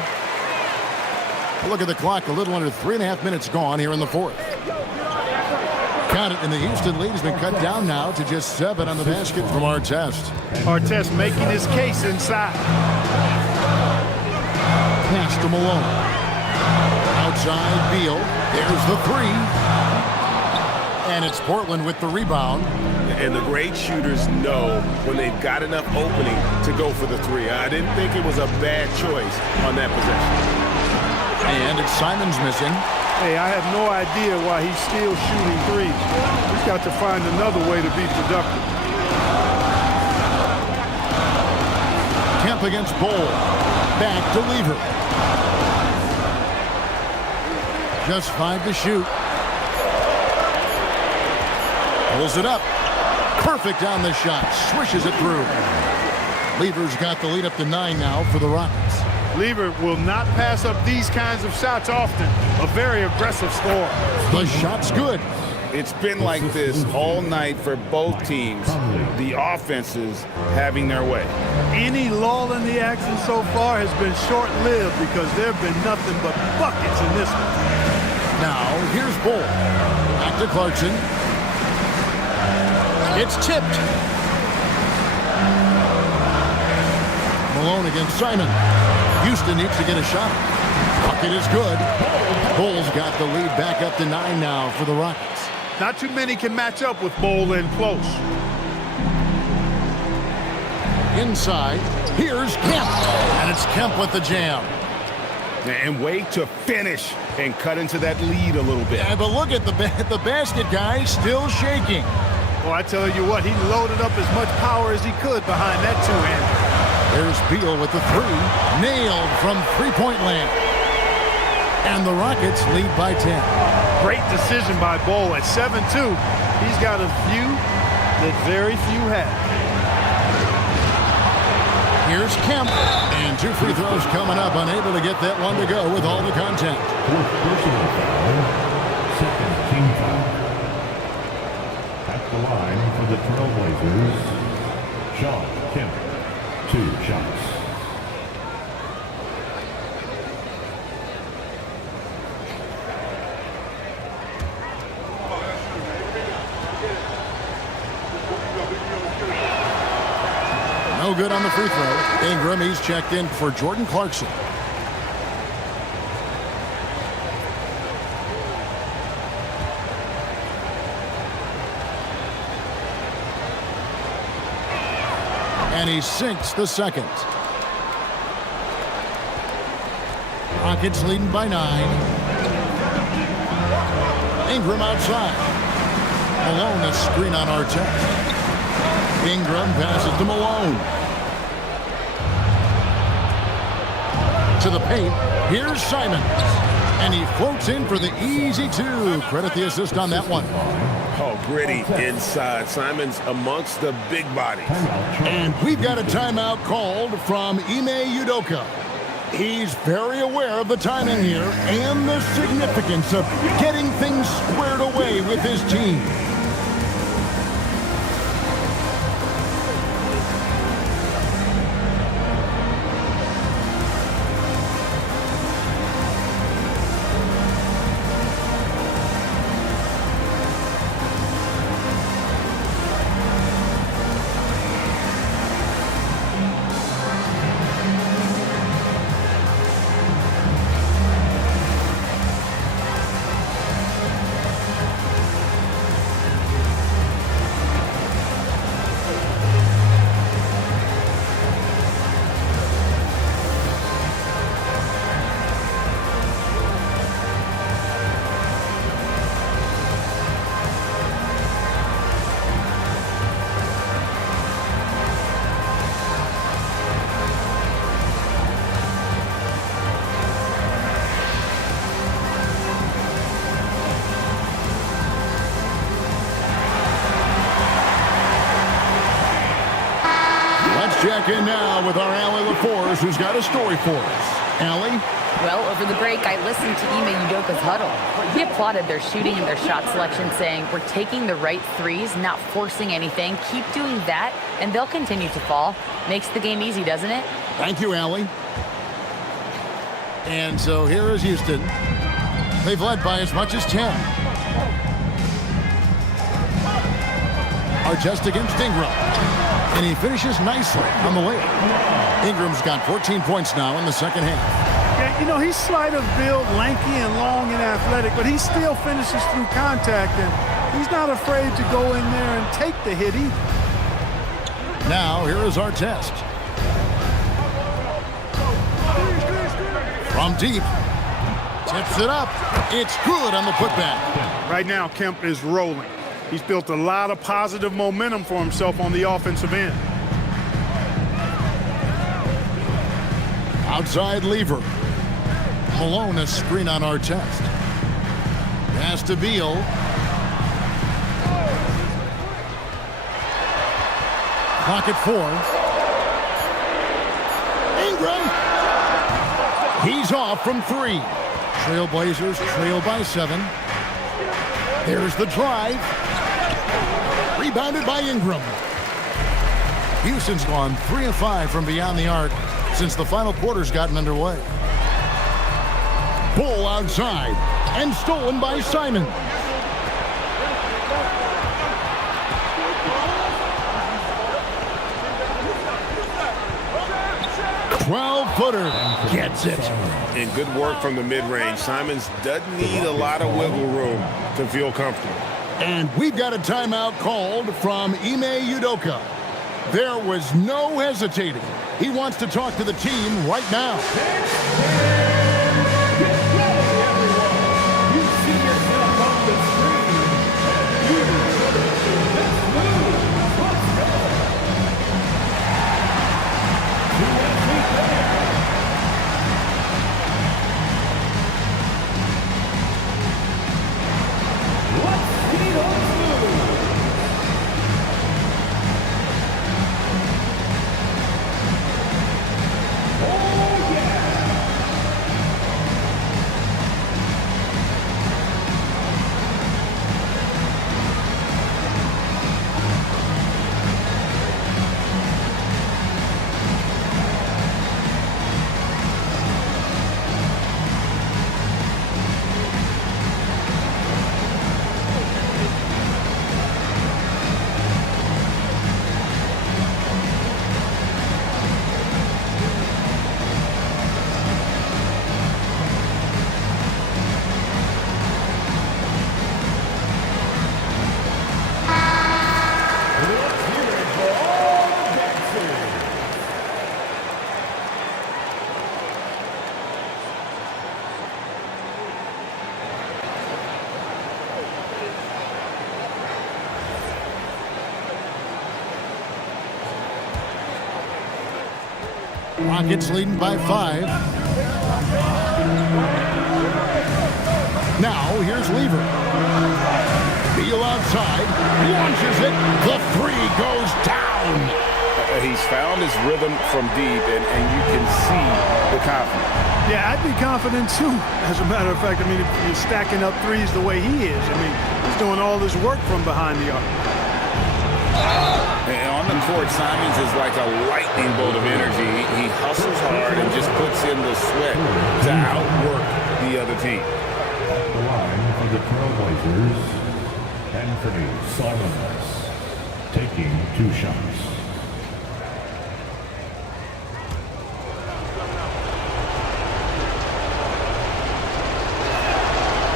Look at the clock, a little under 3.5 minutes gone here in the fourth. Count it, and the Houston lead has been cut down now to just 7 on the basket from Artest. Artest making his case inside. Pass to Malone. Outside Beal. There's the 3. And it's Portland with the rebound. And the great shooters know when they've got enough opening to go for the 3. I didn't think it was a bad choice on that possession. And it's Simons missing. Hey, I have no idea why he's still shooting threes. He's got to find another way to be productive. Kemp against Bowl. Back to Lever. Just 5 to shoot. Pulls it up. Perfect on the shot. Swishes it through. Lever's got the lead up to 9 now for the Rockets. Lever will not pass up these kinds of shots often. A very aggressive score. The shot's good. It's been like this all night for both teams. The offenses having their way. Any lull in the action so far has been short-lived because there have been nothing but buckets in this one. Now, here's Bull. Back to Clarkson. It's tipped. Malone against Simon. Houston needs to get a shot. Bucket is good. Bull's got the lead back up to 9 now for the Rockets. Not too many can match up with Bull in close. Inside, here's Kemp. And it's Kemp with the jam. And wait to finish and cut into that lead a little bit. Yeah, but look at the basket, guys, still shaking. Well, I tell you what, he loaded up as much power as he could behind that two-hander. There's Beal with the 3. Nailed from three-point land. And the Rockets lead by 10. Great decision by Bull at 7-2. He's got a view that very few have. Here's Kemp. And 2 free throws coming up. Unable to get that one to go with all the contact. Fourth personal foul. Second team foul. At the line for the Trailblazers, Sean Kemp. 2 shots. No good on the free throw. Ingram, he's checked in for Jordan Clarkson. And he sinks the second. Rockets leading by 9. Ingram outside. Malone, a screen on Artest. Ingram passes to Malone. To the paint. Here's Simon. And he floats in for the easy 2. Credit the assist on that one. Oh, gritty inside. Simon's amongst the big bodies. And we've got a timeout called from Ime Udoka. He's very aware of the timing here and the significance of getting things squared away with his team. Check in now with our Allie LaForce, who's got a story for us. Allie? Well, over the break, I listened to Ime Udoka's huddle. He applauded their shooting and their shot selection, saying, "We're taking the right threes, not forcing anything. Keep doing that, and they'll continue to fall." Makes the game easy, doesn't it? Thank you, Allie. And so here is Houston. They've led by as much as 10. Artest against Ingram. And he finishes nicely on the layup. Ingram's got 14 points now in the second half. Yeah, you know, he's slight of build, lanky and long and athletic, but he still finishes through contact, and he's not afraid to go in there and take the hit either. Now, here is Artest. From deep. Tips it up. It's good on the putback. Right now, Kemp is rolling. He's built a lot of positive momentum for himself on the offensive end. Outside lever. Malone a screen on Artest. Pass to Beal. Clock at 4. Ingram. He's off from 3. Trailblazers trail by 7. There's the drive. Rebounded by Ingram. Houston's gone 3 of 5 from beyond the arc since the final quarter's gotten underway. Bull outside and stolen by Simon. Footer gets it. And good work from the mid-range. Simons doesn't need a lot of wiggle room to feel comfortable. And we've got a timeout called from Ime Udoka. There was no hesitating. He wants to talk to the team right now. Rockets leading by 5. Now here's Lever. Beal outside, launches it. The 3 goes down. He's found his rhythm from deep, and you can see the confidence. Yeah, I'd be confident too. As a matter of fact, I mean, if you're stacking up threes the way he is, I mean, he's doing all this work from behind the arc. And on the court, Simons is like a lightning bolt of energy. He hustles hard and just puts in the sweat to outwork the other team. At the line for the Trailblazers, Anthony Simons taking 2 shots.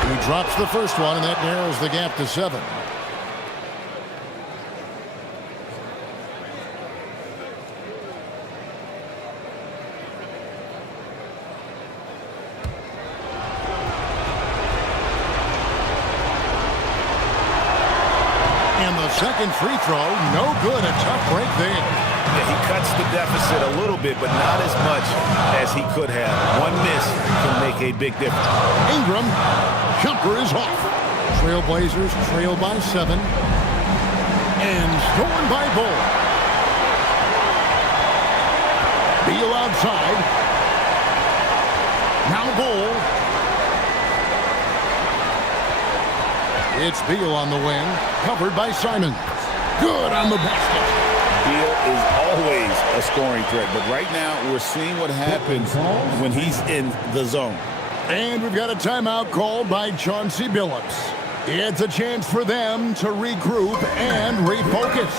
He drops the first one, and that narrows the gap to 7. Second free throw, no good. A tough break there. Yeah, he cuts the deficit a little bit, but not as much as he could have. One miss can make a big difference. Ingram, jumper is off. Trailblazers trail by 7. And stolen by Bull. Beal outside. Now Bull. It's Beal on the wing, covered by Simon. Good on the basket. Beal is always a scoring threat, but right now we're seeing what happens when he's in the zone. And we've got a timeout called by Chauncey Billups. It's a chance for them to regroup and refocus.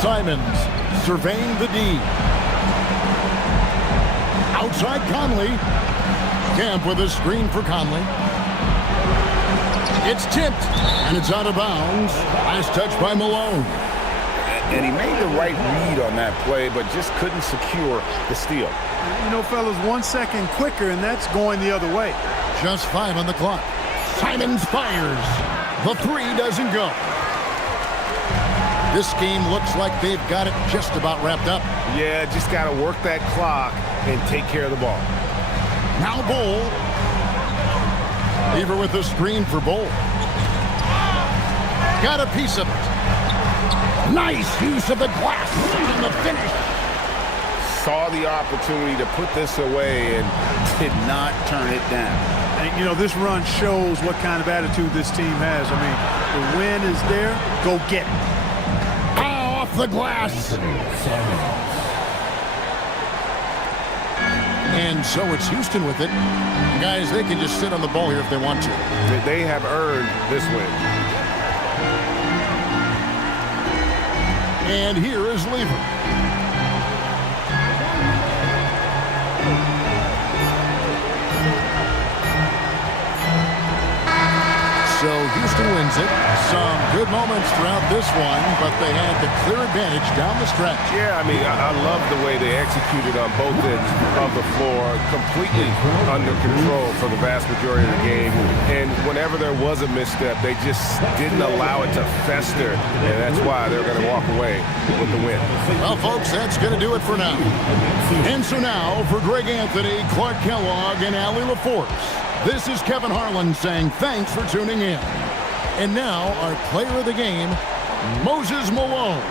Simons surveying the D. Outside Conley. Camp with a screen for Conley. It's tipped, and it's out of bounds. Last touch by Malone. And he made the right read on that play, but just couldn't secure the steal. You know, fellas, 1 second quicker, and that's going the other way. Just 5 on the clock. Simons fires. The 3 doesn't go. This game looks like they've got it just about wrapped up. Yeah, just got to work that clock and take care of the ball. Now Bol. Lever with the screen for Bol. Got a piece of it. Nice use of the glass and the finish. Saw the opportunity to put this away and did not turn it down. And, you know, this run shows what kind of attitude this team has. I mean, the win is there. Go get it. Oh, off the glass. And so it's Houston with it. Guys, they can just sit on the ball here if they want to. They have earned this win. And here is Lever. So Houston wins it. Some good moments throughout this one, but they had the clear advantage down the stretch. Yeah, I mean, I love the way they executed on both ends of the floor, completely under control for the vast majority of the game. And whenever there was a misstep, they just didn't allow it to fester, and that's why they're going to walk away with the win. Well, folks, that's going to do it for now. And so now, for Greg Anthony, Clark Kellogg, and Allie LaForce, this is Kevin Harlan saying thanks for tuning in. And now, our player of the game, Moses Malone.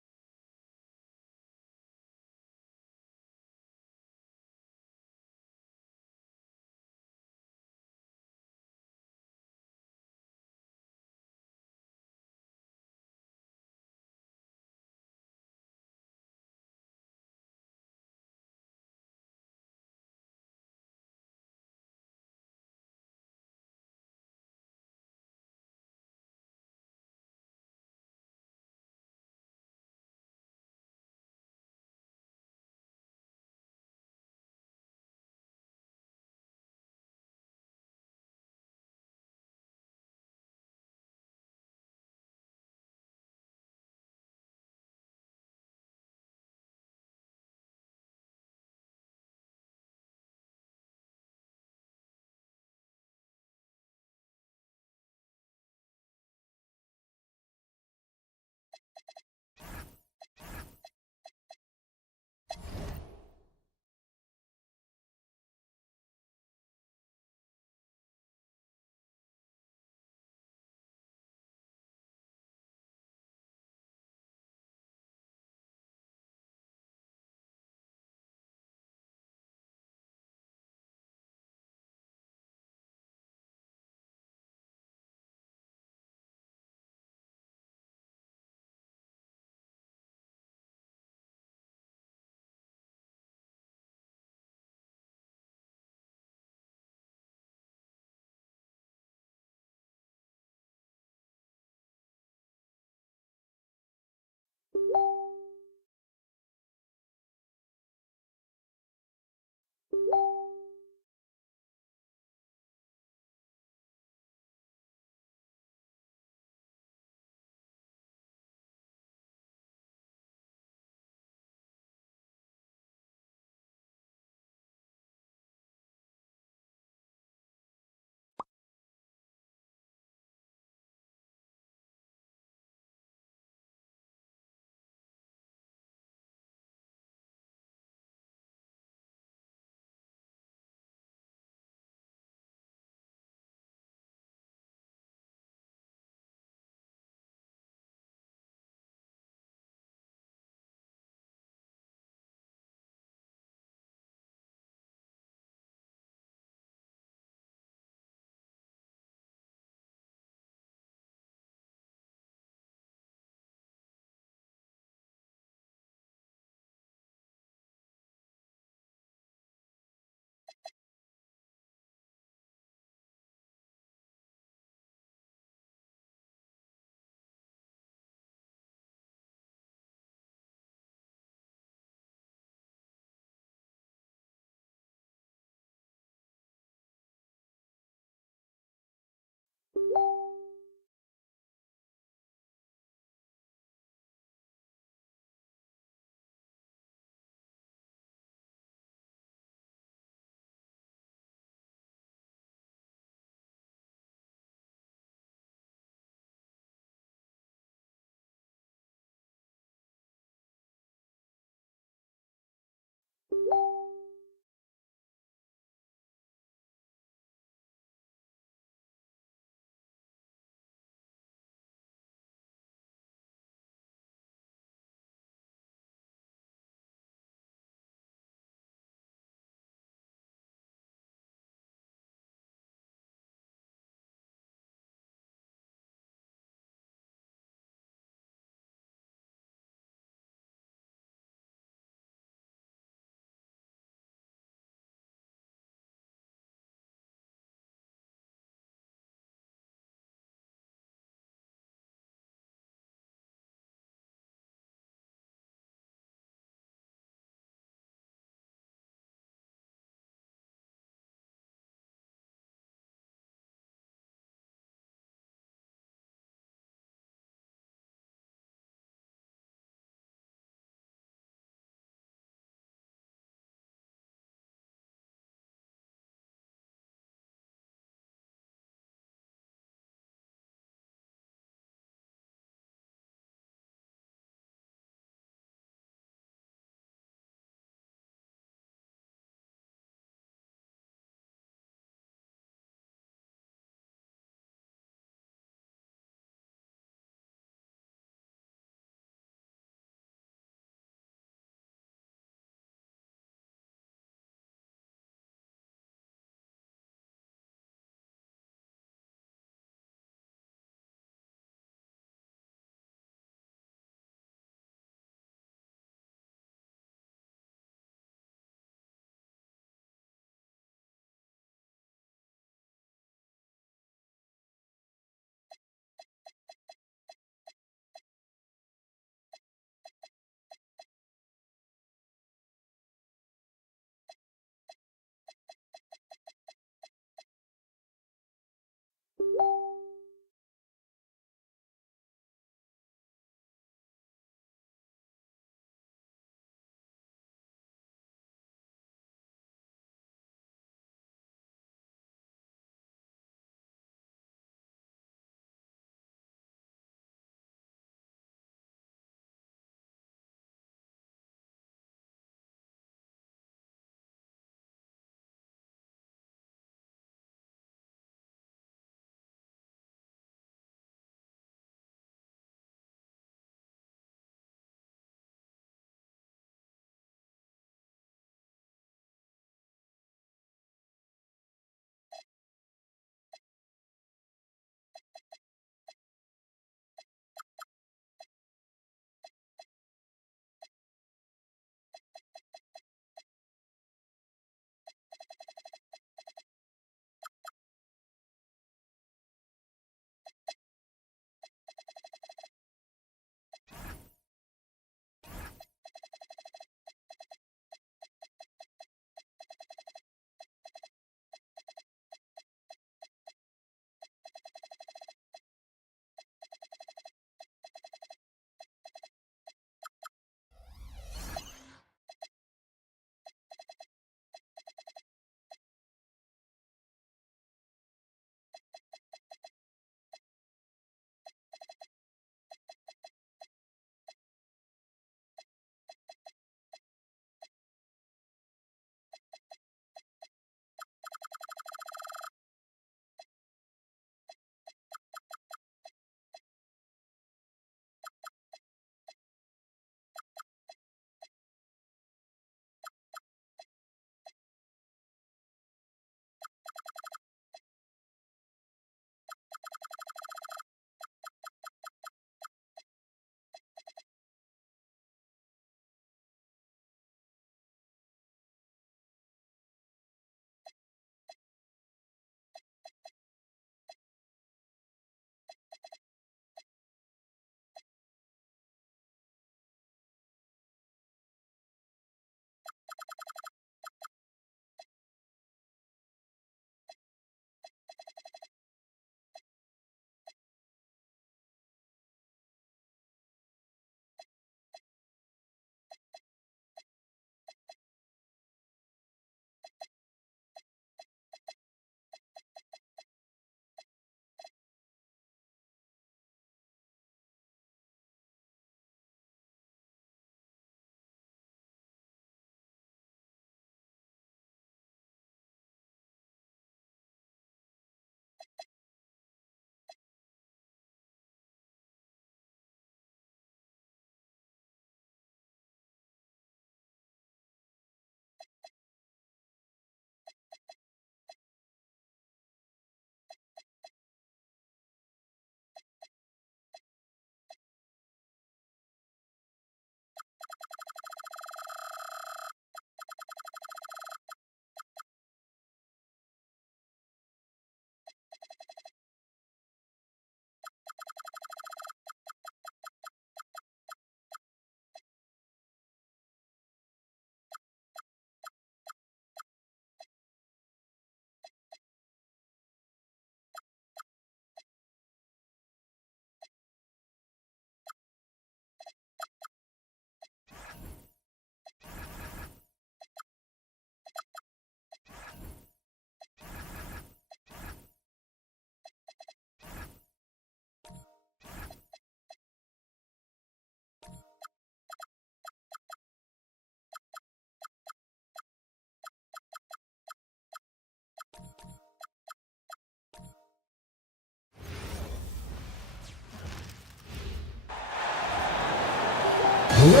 Grant,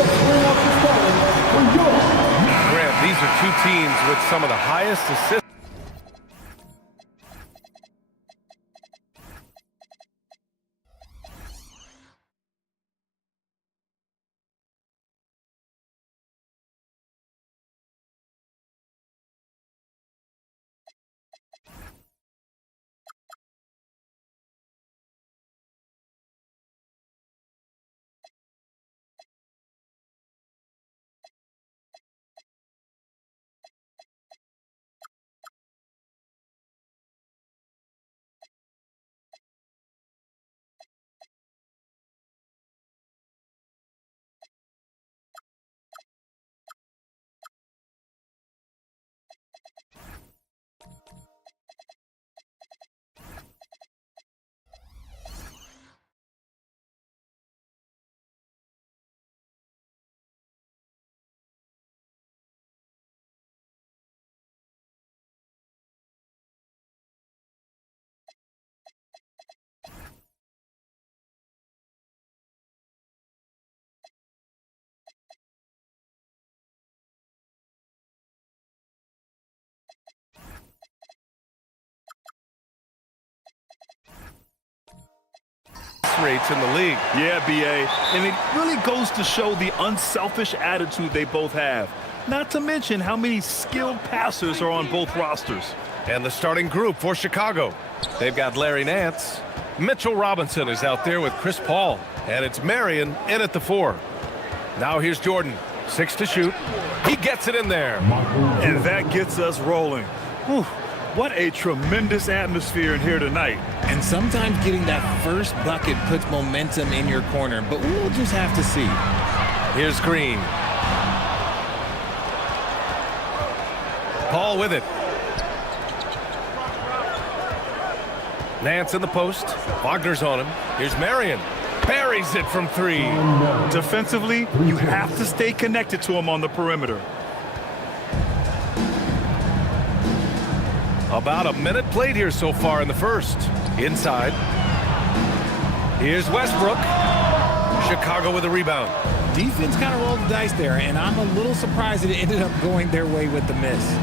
these are two teams with some of the highest assists. Rates in the league. Yeah, BA, and it really goes to show the unselfish attitude they both have. Not to mention how many skilled passers are on both rosters. And the starting group for Chicago. They've got Larry Nance. Mitchell Robinson is out there with Chris Paul. And it's Marion in at the 4. Now here's Jordan. 6 to shoot. He gets it in there. And that gets us rolling. Whew. What a tremendous atmosphere in here tonight. And sometimes getting that first bucket puts momentum in your corner, but we'll just have to see. Here's Green. Paul with it. Nance in the post. Wagner's on him. Here's Marion. Buries it from 3. Defensively, you have to stay connected to him on the perimeter. About a minute played here so far in the first. Inside. Here's Westbrook. Chicago with a rebound. Defense kind of rolled the dice there, and I'm a little surprised that it ended up going their way with the miss.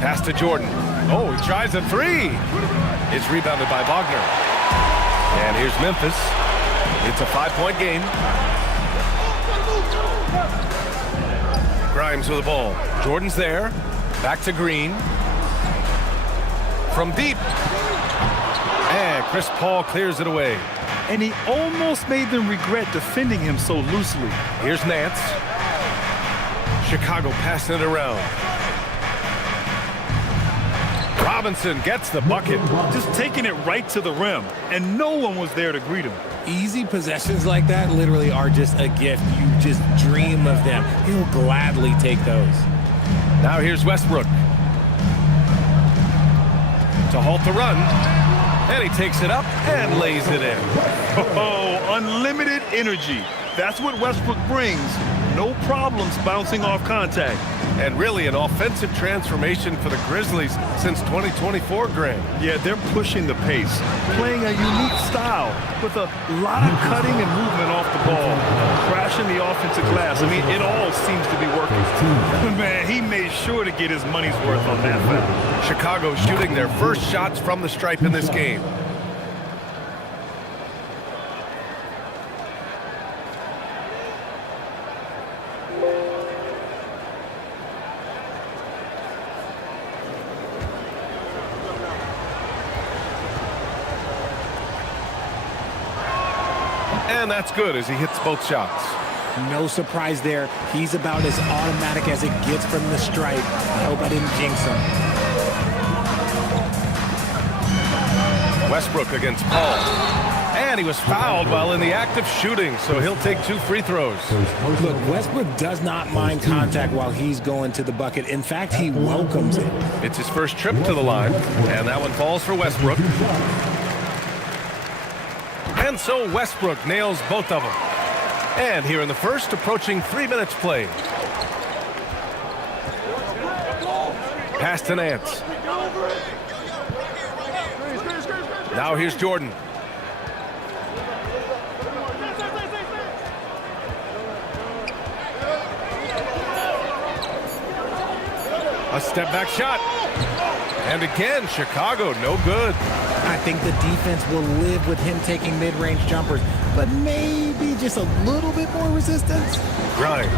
Pass to Jordan. Oh, he tries a 3. It's rebounded by Wagner. And here's Memphis. It's a 5-point game. Grimes with the ball. Jordan's there. Back to Green. From deep. And Chris Paul clears it away. And he almost made them regret defending him so loosely. Here's Nance. Chicago passing it around. Robinson gets the bucket. Just taking it right to the rim, and no one was there to greet him. Easy possessions like that literally are just a gift. You just dream of them. He'll gladly take those. Now here's Westbrook. To halt the run. And he takes it up and lays it in. Oh, unlimited energy. That's what Westbrook brings. No problems bouncing off contact. And really an offensive transformation for the Grizzlies since 2024, Grant. Yeah, they're pushing the pace, playing a unique style with a lot of cutting and movement off the ball, crashing the offensive glass. I mean, it all seems to be working. Man, he made sure to get his money's worth on that foul. Chicago shooting their first shots from the stripe in this game. And that's good as he hits both shots. No surprise there. He's about as automatic as it gets from the stripe. I hope I didn't jinx him. Westbrook against Paul. And he was fouled while in the act of shooting, so he'll take 2 free throws. Look, Westbrook does not mind contact while he's going to the bucket. In fact, he welcomes it. It's his first trip to the line, and that one falls for Westbrook. And so Westbrook nails both of them. And here in the first, approaching 3 minutes played. Pass to Nance. Now here's Jordan. A step-back shot. And again, Chicago, no good. I think the defense will live with him taking mid-range jumpers, but maybe just a little bit more resistance. Grimes.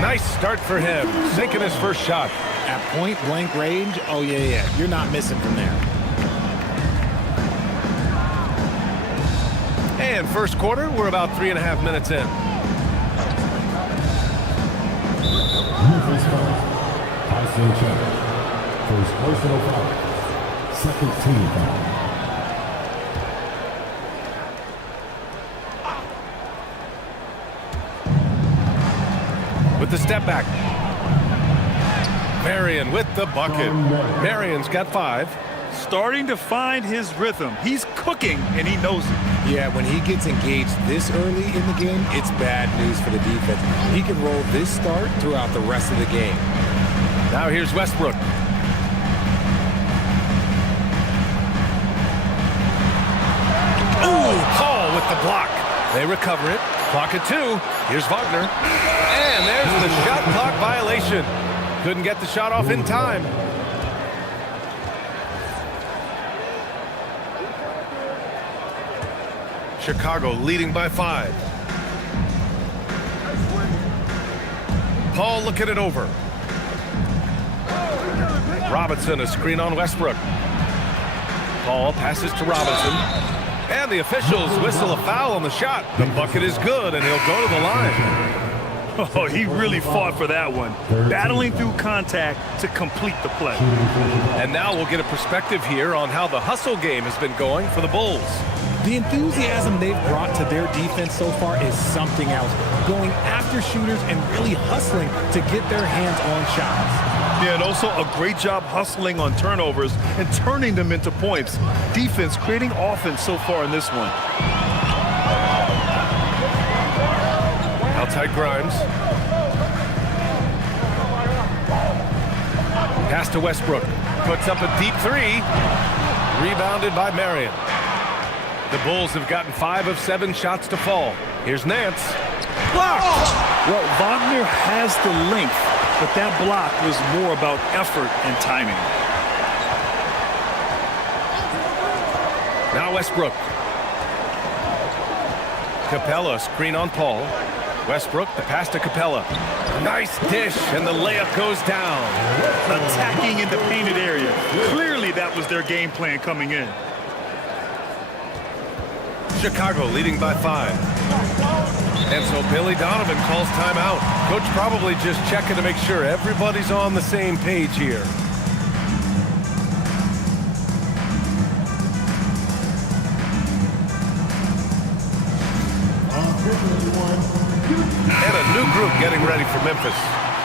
Nice start for him. Sinking his first shot. At point-blank range, oh, yeah. You're not missing from there. And first quarter, we're about 3.5 minutes in. First personal foul. Second team foul. With the step back. Marion with the bucket. Marion's got 5. Starting to find his rhythm. He's cooking, and he knows it. Yeah, when he gets engaged this early in the game, it's bad news for the defense. He can roll this start throughout the rest of the game. Now here's Westbrook. Ooh, Paul with the block. They recover it. Clock at 2. Here's Wagner. And there's the shot clock violation. Couldn't get the shot off in time. Chicago leading by 5. Paul looking it over. Robinson, a screen on Westbrook. Paul passes to Robinson. And the officials whistle a foul on the shot. The bucket is good, and he'll go to the line. Oh, he really fought for that one. Battling through contact to complete the play. And now we'll get a perspective here on how the hustle game has been going for the Bulls. The enthusiasm they've brought to their defense so far is something else. Going after shooters and really hustling to get their hands on shots. Yeah, and also a great job hustling on turnovers and turning them into points. Defense creating offense so far in this one. Outside Grimes. Pass to Westbrook. Puts up a deep 3. Rebounded by Marion. The Bulls have gotten 5 of 7 shots to fall. Here's Nance. Block! Well, Wagner has the length, but that block was more about effort and timing. Now Westbrook. Capella, screen on Paul. Westbrook, the pass to Capella. Nice dish, and the layup goes down. Attacking in the painted area. Clearly that was their game plan coming in. Chicago leading by 5. And so Billy Donovan calls timeout. Coach probably just checking to make sure everybody's on the same page here. And a new group getting ready for Memphis.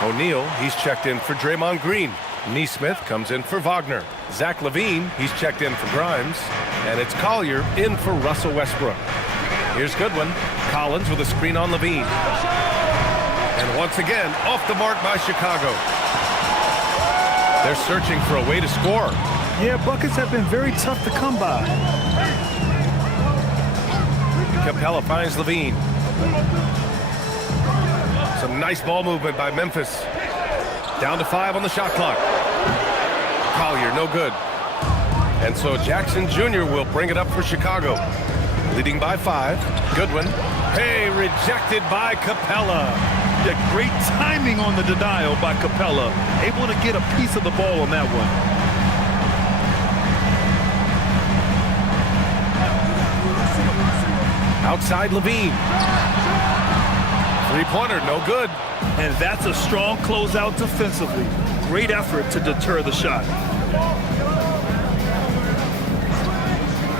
O'Neal, he's checked in for Draymond Green. Neesmith comes in for Wagner. Zach LaVine, he's checked in for Grimes. And it's Collier in for Russell Westbrook. Here's Goodwin. Collins with a screen on LaVine. And once again, off the mark by Chicago. They're searching for a way to score. Yeah, buckets have been very tough to come by. Capella finds LaVine. Some nice ball movement by Memphis. Down to 5 on the shot clock. Collier, no good. And so Jackson Jr. will bring it up for Chicago. Leading by 5. Goodwin. Hey, rejected by Capella. Yeah, great timing on the denial by Capella. Able to get a piece of the ball on that one. Outside LaVine. Three-pointer, no good. And that's a strong closeout defensively. Great effort to deter the shot.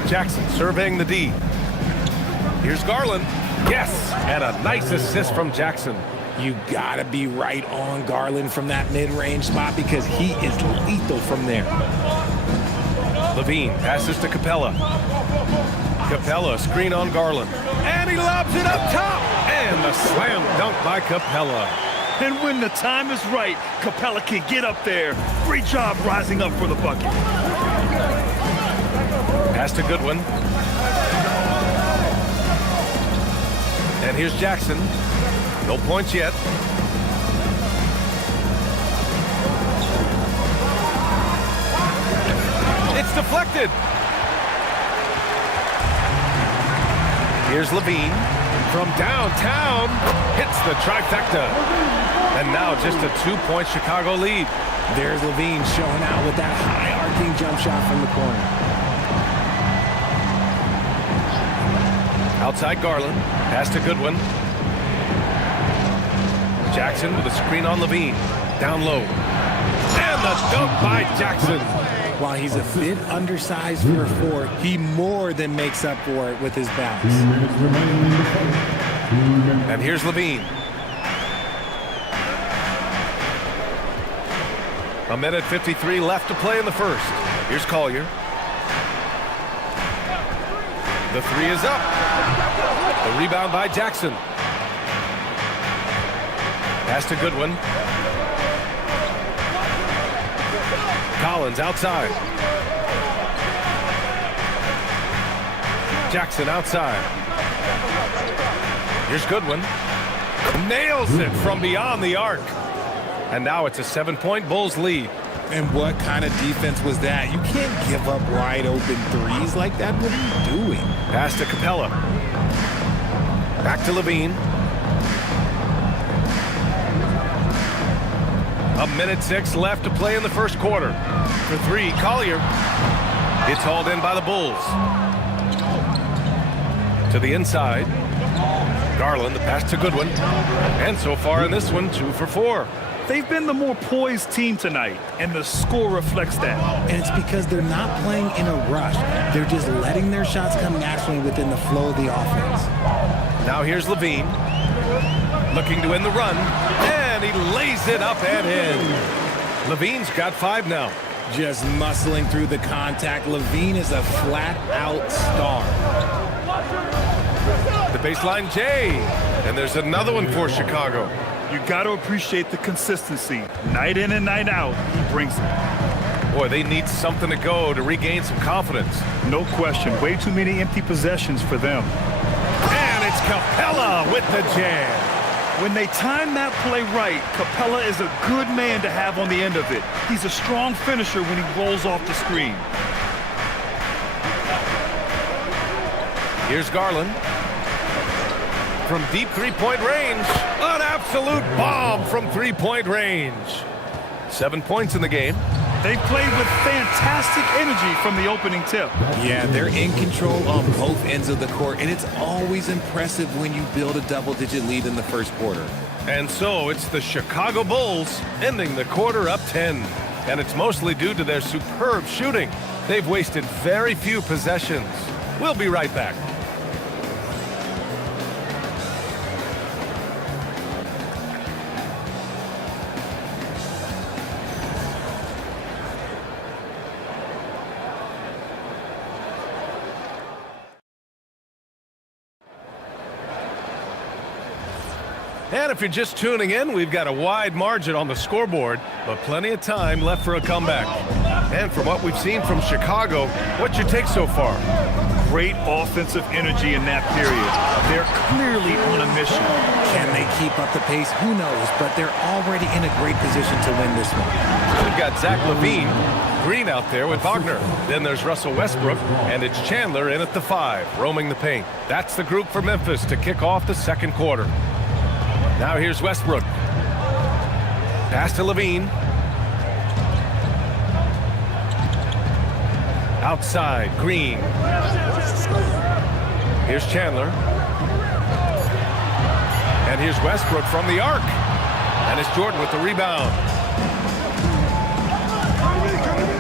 Jackson surveying the D. Here's Garland. Yes, and a nice assist from Jackson. You gotta be right on Garland from that mid-range spot because he is lethal from there. LaVine passes to Capella. Capella, screen on Garland. And he lobs it up top. And the slam dunk by Capella. And when the time is right, Capella can get up there. Great job rising up for the bucket. Pass to Goodwin. And here's Jackson. No points yet. deflected. Here's Levine from downtown. Hits the trifecta. And now just a 2-point Chicago lead. There's Levine showing out with that high arcing jump shot from the corner. Outside Garland. Pass to Goodwin. Jackson with a screen on Levine. Down low. And the dunk by Jackson. While he's a bit undersized for a 4, he more than makes up for it with his bounce. And here's Levine. A minute 53 left to play in the first. Here's Collier. The 3 is up. The rebound by Jackson. Pass to Goodwin. Collins outside. Jackson outside. Here's Goodwin. Nails it from beyond the arc. And now it's a 7-point Bulls lead. And what kind of defense was that? You can't give up wide open threes like that. What are you doing? Pass to Capella. Back to Levine. A minute 6 left to play in the first quarter. For 3, Collier. It's hauled in by the Bulls. To the inside. Garland, the pass to Goodwin. And so far in this one, 2 for 4. They've been the more poised team tonight, and the score reflects that. And it's because they're not playing in a rush. They're just letting their shots come naturally within the flow of the offense. Now here's Levine. Looking to win the run. And he lays it up and in. Levine's got 5 now. Just muscling through the contact. Levine is a flat-out star. The baseline J. And there's another one for Chicago. You got to appreciate the consistency. Night in and night out, he brings it. Boy, they need something to go to regain some confidence. No question. Way too many empty possessions for them. And it's Capella with the jam. When they time that play right, Capella is a good man to have on the end of it. He's a strong finisher when he rolls off the screen. Here's Garland. From deep 3-point range. An absolute bomb from 3-point range. 7 points in the game. They played with fantastic energy from the opening tip. Yeah, they're in control on both ends of the court, and it's always impressive when you build a double-digit lead in the first quarter. And so it's the Chicago Bulls ending the quarter up 10. And it's mostly due to their superb shooting. They've wasted very few possessions. We'll be right back. And if you're just tuning in, we've got a wide margin on the scoreboard, but plenty of time left for a comeback. And from what we've seen from Chicago, what's your take so far? Great offensive energy in that period. They're clearly on a mission. Can they keep up the pace? Who knows, but they're already in a great position to win this one. We've got Zach LaVine, Green out there with Wagner. Then there's Russell Westbrook, and it's Chandler in at the 5, roaming the paint. That's the group for Memphis to kick off the second quarter. Now here's Westbrook. Pass to Levine. Outside, Green. Here's Chandler. And here's Westbrook from the arc. And it's Jordan with the rebound.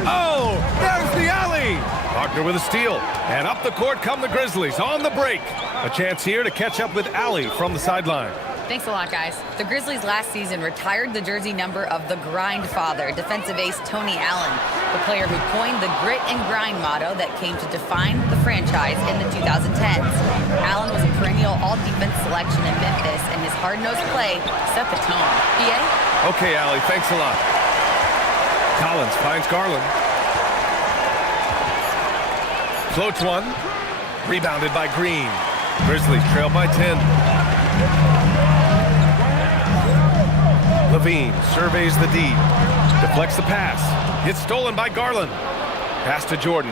Oh, there's the alley. Wagner with a steal. And up the court come the Grizzlies on the break. A chance here to catch up with Alley from the sideline. Thanks a lot, guys. The Grizzlies last season retired the jersey number of the grind father, defensive ace Tony Allen, the player who coined the grit and grind motto that came to define the franchise in the 2010s. Allen was a perennial all-defense selection in Memphis, and his hard-nosed play set the tone. PA? Okay, Allie, thanks a lot. Collins finds Garland. Floats one. Rebounded by Green. Grizzlies trail by 10. Levine surveys the D. Deflects the pass. It's stolen by Garland. Pass to Jordan.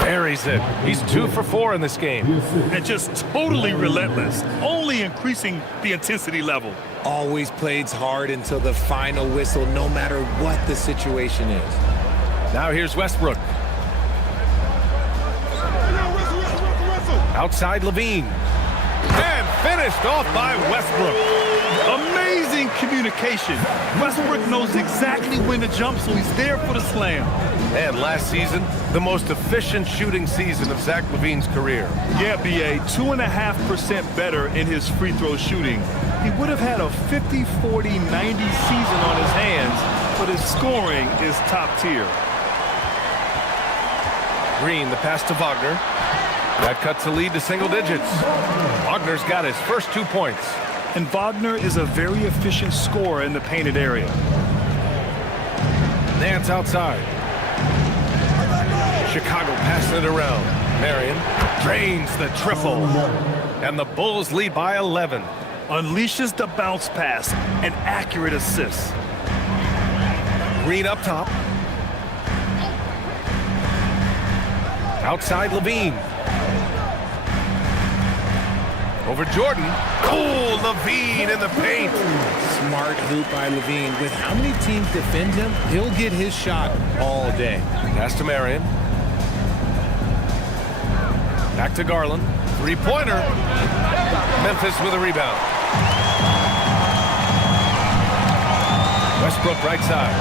Buries it. He's 2 for 4 in this game. And just totally relentless, only increasing the intensity level. Always plays hard until the final whistle, no matter what the situation is. Now here's Westbrook. Outside Levine. And finished off by Westbrook. Amazing communication. Westbrook knows exactly when to jump, so he's there for the slam. And last season, the most efficient shooting season of Zach LaVine's career. Yeah, BA, 2.5% better in his free throw shooting. He would have had a 50, 40, 90 season on his hands, but his scoring is top tier. Green, the pass to Wagner. That cuts the lead to single digits. Wagner's got his first 2 points. And Wagner is a very efficient scorer in the painted area. Nance outside. Chicago passing it around. Marion drains the triple. And the Bulls lead by 11. Unleashes the bounce pass, an accurate assist. Green up top. Outside Levine. Over Jordan. Cool, Levine in the paint. Smart hoop by Levine. With how many teams defend him, he'll get his shot all day. Pass to Marion. Back to Garland. Three-pointer. Memphis with a rebound. Westbrook right side.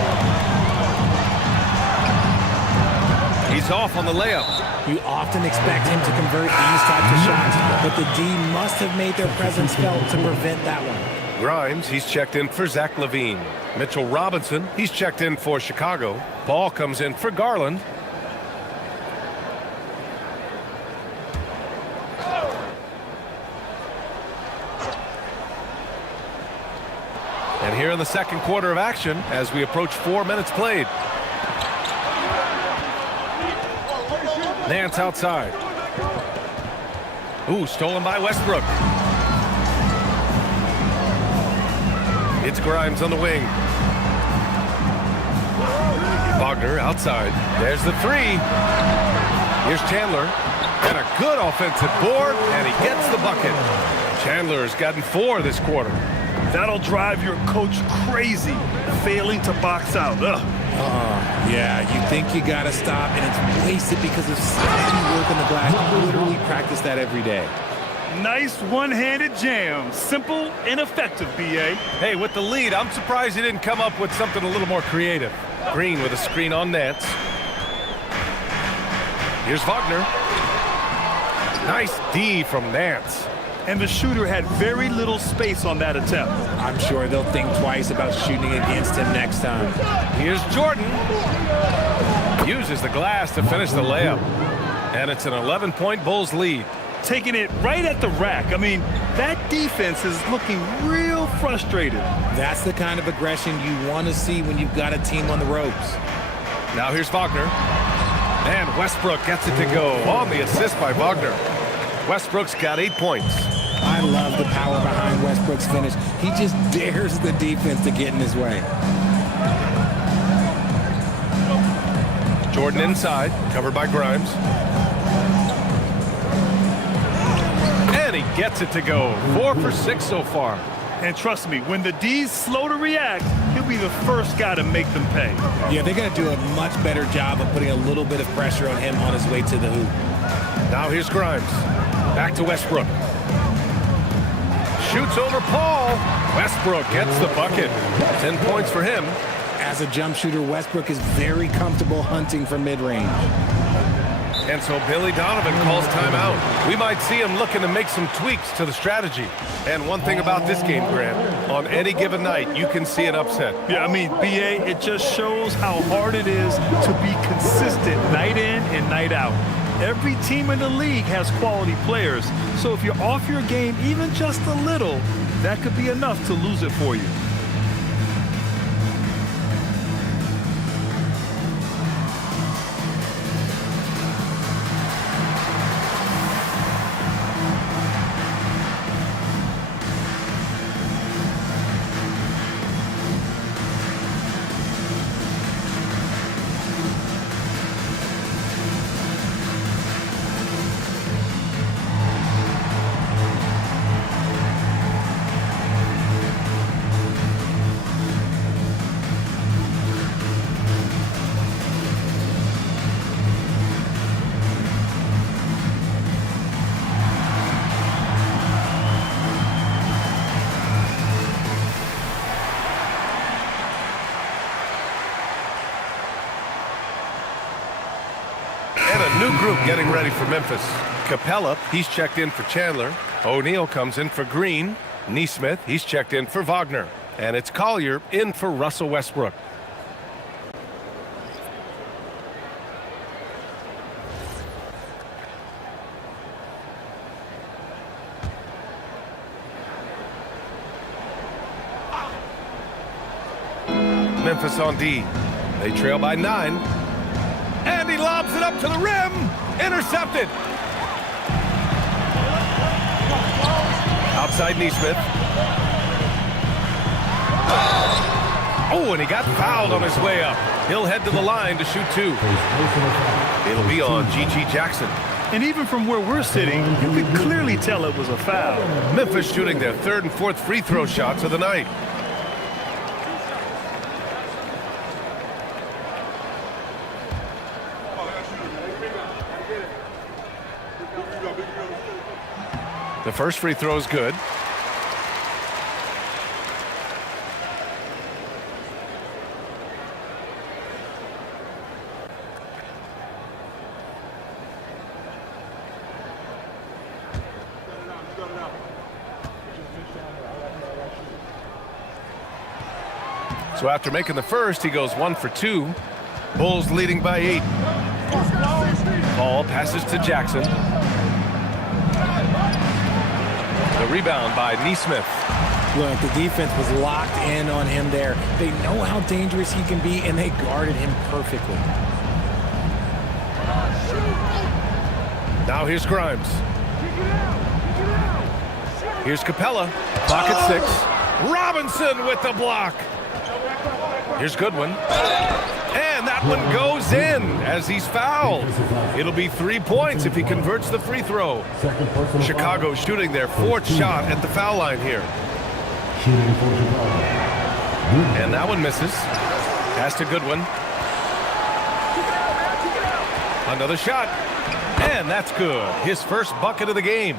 He's off on the layup. You often expect him to convert these types of shots, but the D must have made their presence felt to prevent that one. Grimes, he's checked in for Zach LaVine. Mitchell Robinson, he's checked in for Chicago. Ball comes in for Garland. And here in the second quarter of action, as we approach 4 minutes played. Nance outside. Ooh, stolen by Westbrook. It's Grimes on the wing. Wagner outside. There's the three. Here's Chandler. And a good offensive board, and he gets the bucket. Chandler's gotten 4 this quarter. That'll drive your coach crazy, failing to box out. Ugh. Yeah, you think you got to stop, and it's wasted because of steady work on the glass. You literally practice that every day. Nice one-handed jam. Simple and effective, B.A. Hey, with the lead, I'm surprised he didn't come up with something a little more creative. Green with a screen on Nance. Here's Wagner. Nice D from Nance. And the shooter had very little space on that attempt. I'm sure they'll think twice about shooting against him next time. Here's Jordan. Uses the glass to finish the layup. And it's an 11-point Bulls lead. Taking it right at the rack. I mean, that defense is looking real frustrated. That's the kind of aggression you want to see when you've got a team on the ropes. Now here's Wagner. And Westbrook gets it to go on the assist by Wagner. Westbrook's got 8 points. I love the power behind Westbrook's finish. He just dares the defense to get in his way. Jordan inside, covered by Grimes. And he gets it to go. 4 for 6 so far. And trust me, when the D's slow to react, he'll be the first guy to make them pay. Yeah, they're going to do a much better job of putting a little bit of pressure on him on his way to the hoop. Now here's Grimes. Back to Westbrook. Shoots over Paul. Westbrook gets the bucket. 10 points for him. As a jump shooter, Westbrook is very comfortable hunting from mid-range. And so Billy Donovan calls timeout. We might see him looking to make some tweaks to the strategy. And one thing about this game, Grant, on any given night, you can see an upset. Yeah, I mean, BA, it just shows how hard it is to be consistent night in and night out. Every team in the league has quality players. So if you're off your game even just a little, that could be enough to lose it for you. New group getting ready for Memphis. Capella, he's checked in for Chandler. O'Neal comes in for Green. Neesmith, he's checked in for Wagner. And it's Collier in for Russell Westbrook. Memphis on D. They trail by 9. And he lobs it up to the rim. Intercepted. Outside Neesmith. Oh, and he got fouled on his way up. He'll head to the line to shoot 2. It'll be on G.G. Jackson. And even from where we're sitting, you could clearly tell it was a foul. Memphis shooting their 3rd and 4th free throw shots of the night. The first free throw is good. So after making the first, he goes 1 for 2. Bulls leading by 8. Ball passes to Jackson. The rebound by Neesmith. Look, the defense was locked in on him there. They know how dangerous he can be, and they guarded him perfectly. Now here's Grimes. Here's Capella. Pocket 6. Robinson with the block. Here's Goodwin. And that one goes in as he's fouled. It'll be 3 points if he converts the free throw. Chicago shooting their 4th shot at the foul line here. And that one misses. Pass to Goodwin. Another shot. And that's good. His first bucket of the game.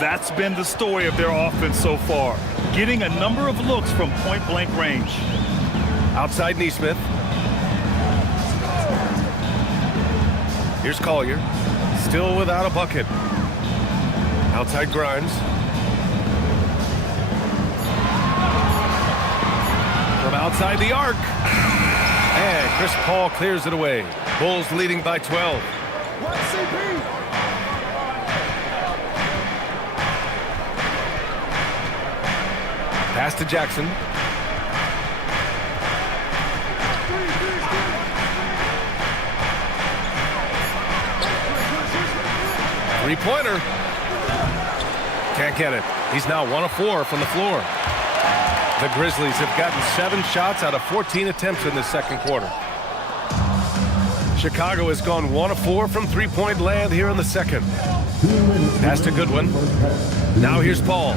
That's been the story of their offense so far. Getting a number of looks from point-blank range. Outside Neesmith. Here's Collier. Still without a bucket. Outside Grimes. From outside the arc. And Chris Paul clears it away. Bulls leading by 12. Pass to Jackson. Three-pointer. Can't get it. He's now 1 of 4 from the floor. The Grizzlies have gotten 7 shots out of 14 attempts in this second quarter. Chicago has gone 1 of 4 from three-point land here in the second. Pass to Goodwin. Now here's Paul.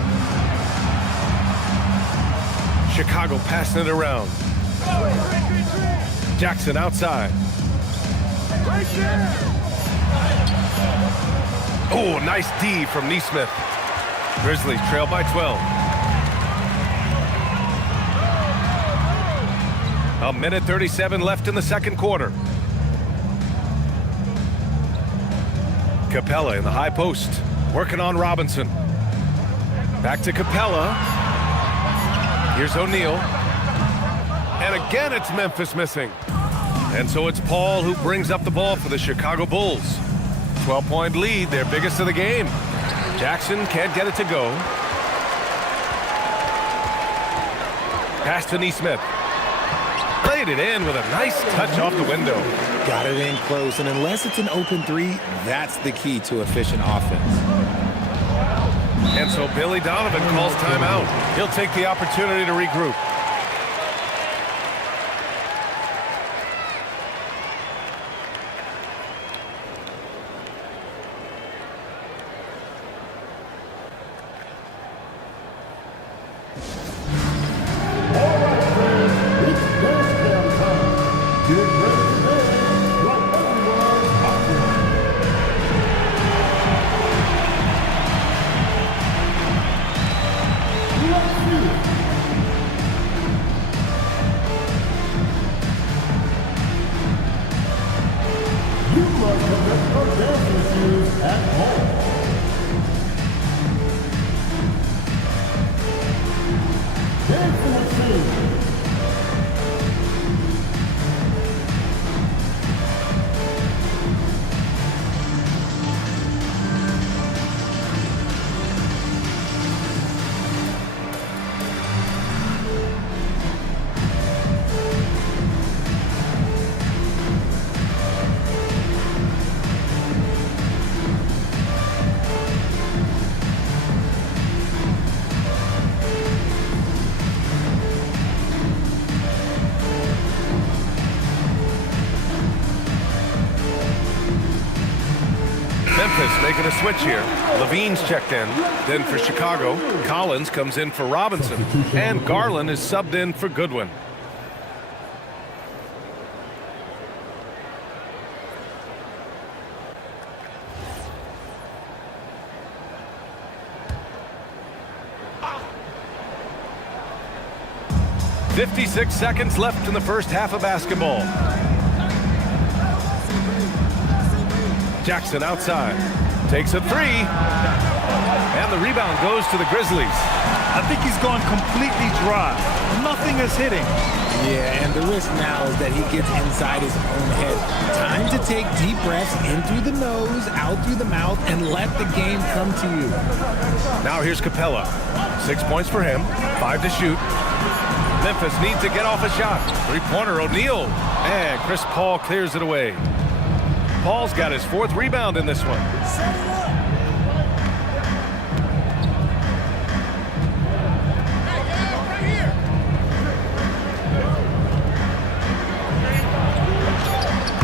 Chicago passing it around. Jackson outside. Oh, nice D from Neesmith. Grizzlies trail by 12. A minute 37 left in the second quarter. Capella in the high post, working on Robinson. Back to Capella. Here's O'Neal. And again, it's Memphis missing. And so it's Paul who brings up the ball for the Chicago Bulls. 12-point lead, their biggest of the game. Jackson can't get it to go. Pass to Neesmith. Played it in with a nice touch off the window. Got it in close, and unless it's an open 3, that's the key to efficient offense. And so Billy Donovan calls timeout. He'll take the opportunity to regroup. making a switch here. Levine's checked in. Then for Chicago, Collins comes in for Robinson. And Garland is subbed in for Goodwin. "56 seconds left in the first half of basketball. Jackson outside. Takes a three. And the rebound goes to the Grizzlies. I think he's gone completely dry. Nothing is hitting. Yeah, and the risk now is that he gets inside his own head. Time to take deep breaths in through the nose, out through the mouth, and let the game come to you. Now here's Capella. 6 points for him. 5 to shoot. Memphis needs to get off a shot. Three-pointer, O'Neal. And Chris Paul clears it away. Paul's got his 4th rebound in this one.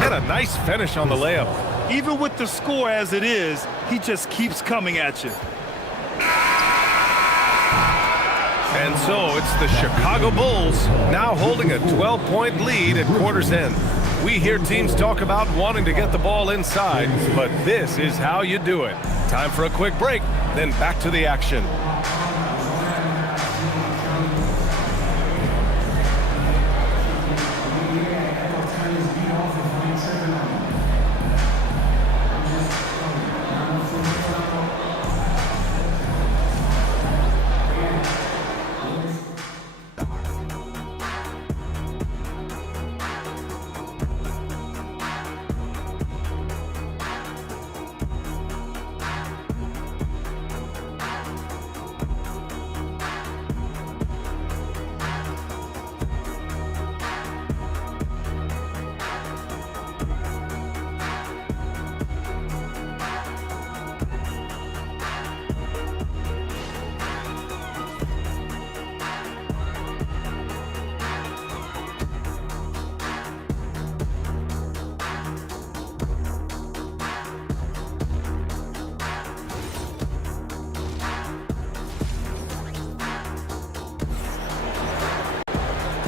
And a nice finish on the layup. Even with the score as it is, he just keeps coming at you. And so it's the Chicago Bulls now holding a 12-point lead at quarter's end. We hear teams talk about wanting to get the ball inside, but this is how you do it. Time for a quick break, then back to the action.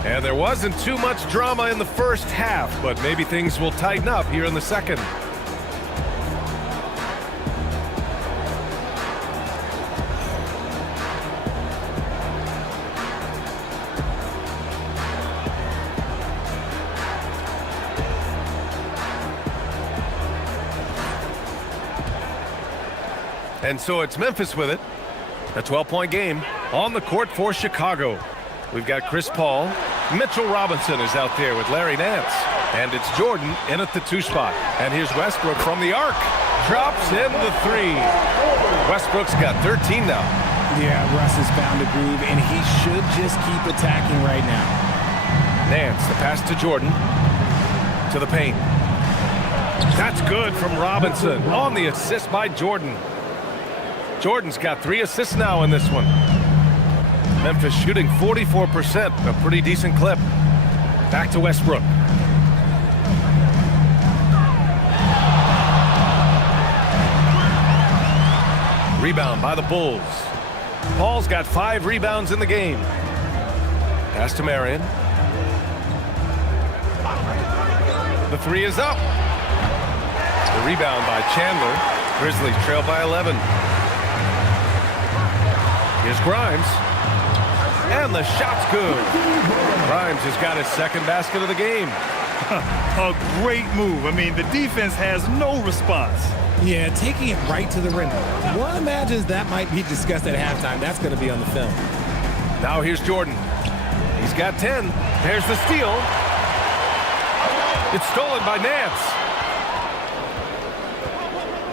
And there wasn't too much drama in the first half, but maybe things will tighten up here in the second. And so it's Memphis with it. A 12-point game on the court for Chicago. We've got Chris Paul. Mitchell Robinson is out there with Larry Nance. And it's Jordan in at the 2 spot. And here's Westbrook from the arc. Drops in the 3. Westbrook's got 13 now. Yeah, Russ has found a groove, and he should just keep attacking right now. Nance, the pass to Jordan. To the paint. That's good from Robinson on the assist by Jordan. Jordan's got 3 assists now in this one. Memphis shooting 44%, a pretty decent clip. Back to Westbrook. Rebound by the Bulls. Paul's got 5 rebounds in the game. Pass to Marion. The 3 is up. The rebound by Chandler. Grizzlies trail by 11. Here's Grimes. And the shot's good. Grimes has got his 2nd basket of the game. A great move. I mean, the defense has no response. Yeah, taking it right to the rim. One imagines that might be discussed at halftime. That's going to be on the film. Now here's Jordan. He's got 10. There's the steal. It's stolen by Nance.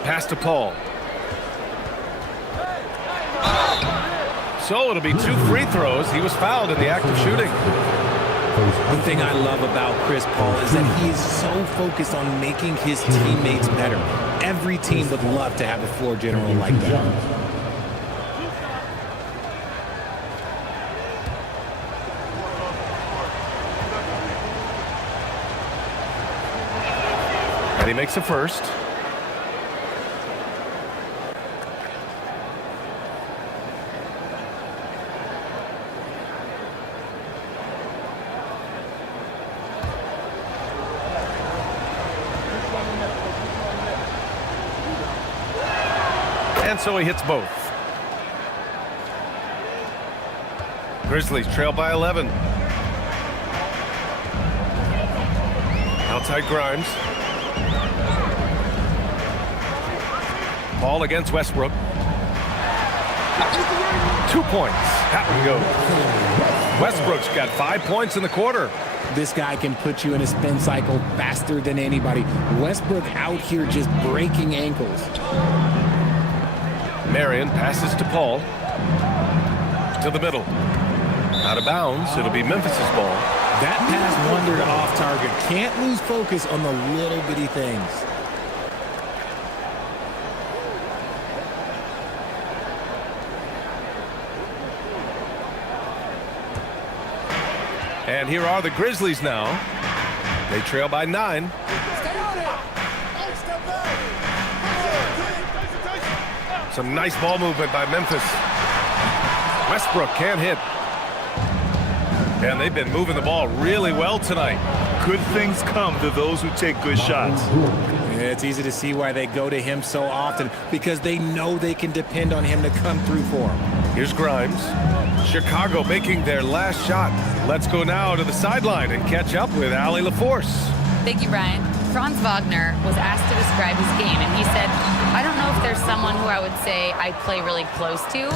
Pass to Paul. So it'll be 2 free throws. He was fouled in the act of shooting. The thing I love about Chris Paul is that he is so focused on making his teammates better. Every team would love to have a floor general like that. And he makes a first. and so he hits both. Grizzlies trail by 11. Outside Grimes. Ball against Westbrook. 2 points. That one goes. Westbrook's got 5 points in the quarter. This guy can put you in a spin cycle faster than anybody. Westbrook out here just breaking ankles. Marion passes to Paul. To the middle. Out of bounds. It'll be Memphis's ball. That pass wandered off target. Can't lose focus on the little bitty things. And here are the Grizzlies now. They trail by 9. Some nice ball movement by Memphis. Westbrook can't hit. And they've been moving the ball really well tonight. Good things come to those who take good shots. It's easy to see why they go to him so often, because they know they can depend on him to come through for them. Here's Grimes. Chicago making their last shot. Let's go now to the sideline and catch up with Allie LaForce. Thank you, Brian. Franz Wagner was asked to describe his game, and he said, I don't know if there's someone who I would say I play really close to.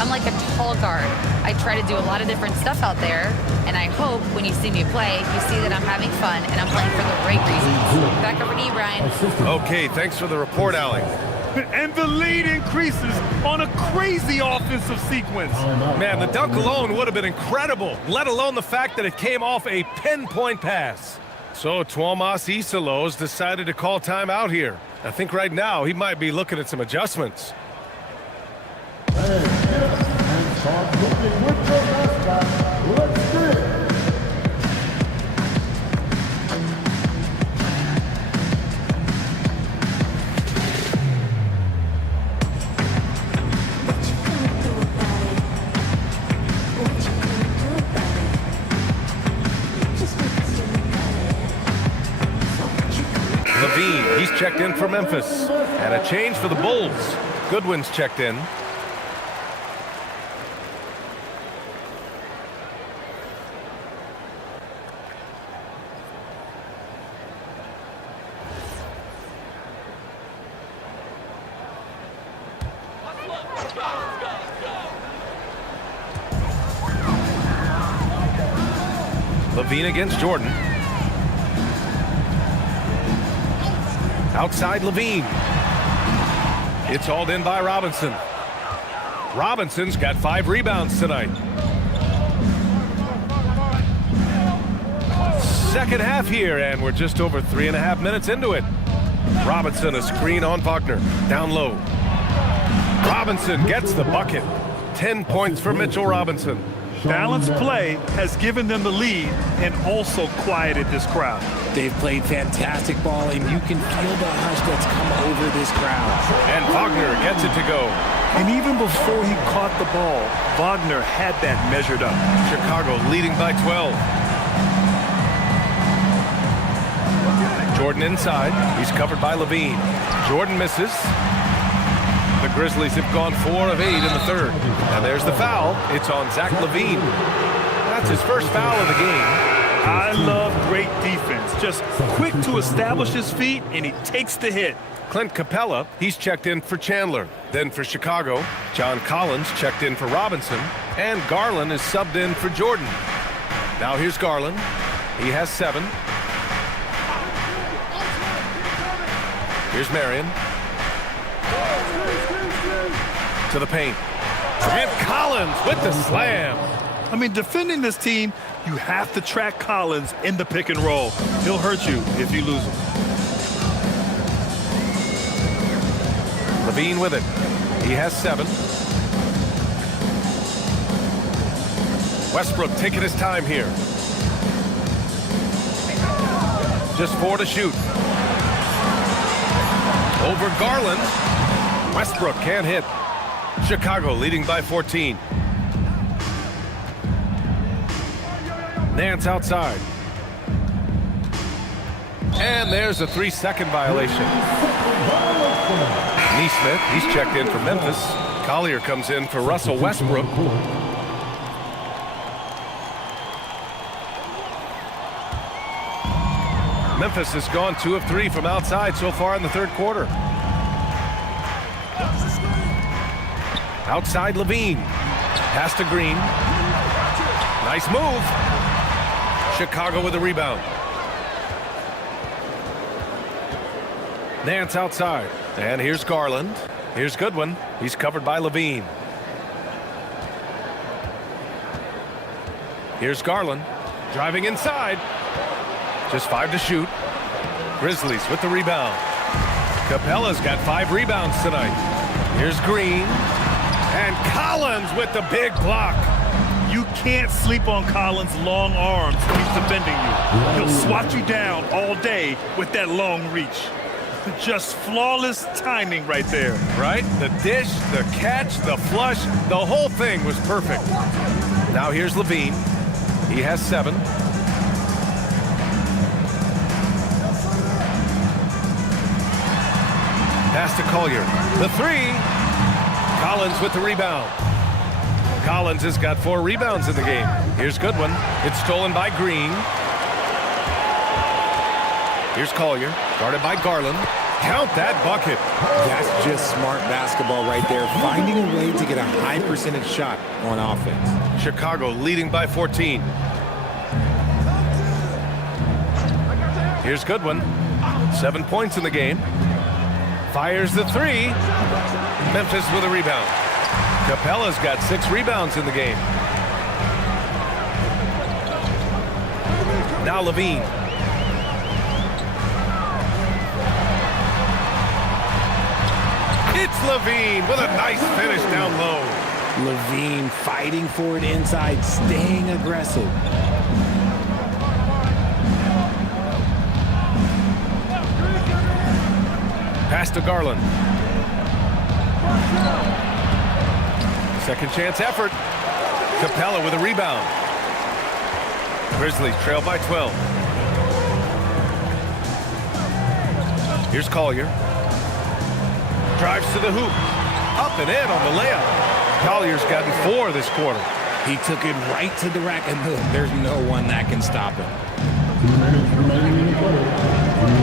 I'm like a tall guard. I try to do a lot of different stuff out there, and I hope when you see me play, you see that I'm having fun and I'm playing for the right reasons. Back over to you, Brian. Okay, thanks for the report, Allie. And the lead increases on a crazy offensive sequence. Man, the dunk alone would have been incredible, let alone the fact that it came off a pinpoint pass. So Tuomas Isalos decided to call timeout here. I think right now he might be looking at some adjustments. Levine, he's checked in for Memphis. And a change for the Bulls. Goodwin's checked in. Levine against Jordan. Outside Levine. It's hauled in by Robinson. Robinson's got 5 rebounds tonight. Second half here, and we're just over 3.5 minutes into it. Robinson, a screen on Wagner. Down low. Robinson gets the bucket. 10 points for Mitchell Robinson. Balanced play has given them the lead and also quieted this crowd. They've played fantastic ball, and you can feel the hush that's come over this crowd. And Wagner gets it to go. And even before he caught the ball, Wagner had that measured up. Chicago leading by 12. Jordan inside. He's covered by Levine. Jordan misses. The Grizzlies have gone 4 of 8 in the third. And there's the foul. It's on Zach Levine. That's his first foul of the game. I love great defense. Just quick to establish his feet, and he takes the hit. Clint Capella, he's checked in for Chandler. Then for Chicago, John Collins checked in for Robinson. And Garland is subbed in for Jordan. Now here's Garland. He has 7. Here's Marion. To the paint. And Collins with the slam. I mean, defending this team, you have to track Collins in the pick and roll. He'll hurt you if you lose him. Levine with it. He has 7. Westbrook taking his time here. Just 4 to shoot. Over Garland. Westbrook can't hit. Chicago leading by 14. Nance outside. And there's a 3-second violation. Neesmith, he's checked in for Memphis. Collier comes in for Russell Westbrook. Memphis has gone 2 of 3 from outside so far in the third quarter. Outside Levine. Pass to Green. Nice move. Chicago with the rebound. Nance outside. And here's Garland. Here's Goodwin. He's covered by Levine. Here's Garland. Driving inside. Just 5 to shoot. Grizzlies with the rebound. Capella's got 5 rebounds tonight. Here's Green. And Collins with the big block. You can't sleep on Collins' long arms when he's defending you. He'll swat you down all day with that long reach. Just flawless timing right there. Right? The dish, the catch, the flush, the whole thing was perfect. Now here's Levine. He has 7. Pass to Collier. The 3. Collins with the rebound. Collins has got 4 rebounds in the game. Here's Goodwin. It's stolen by Green. Here's Collier, guarded by Garland. Count that bucket. That's just smart basketball right there, finding a way to get a high percentage shot on offense. Chicago leading by 14. Here's Goodwin. 7 points in the game. Fires the 3. Memphis with a rebound. Capella's got 6 rebounds in the game. Now Levine. It's Levine with a nice finish down low. Levine fighting for it inside, staying aggressive. Pass to Garland. Second chance effort. Capella with a rebound. Grizzlies trail by 12. Here's Collier. Drives to the hoop. Up and in on the layup. Collier's gotten 4 this quarter. He took it right to the rack, and there's no one that can stop him.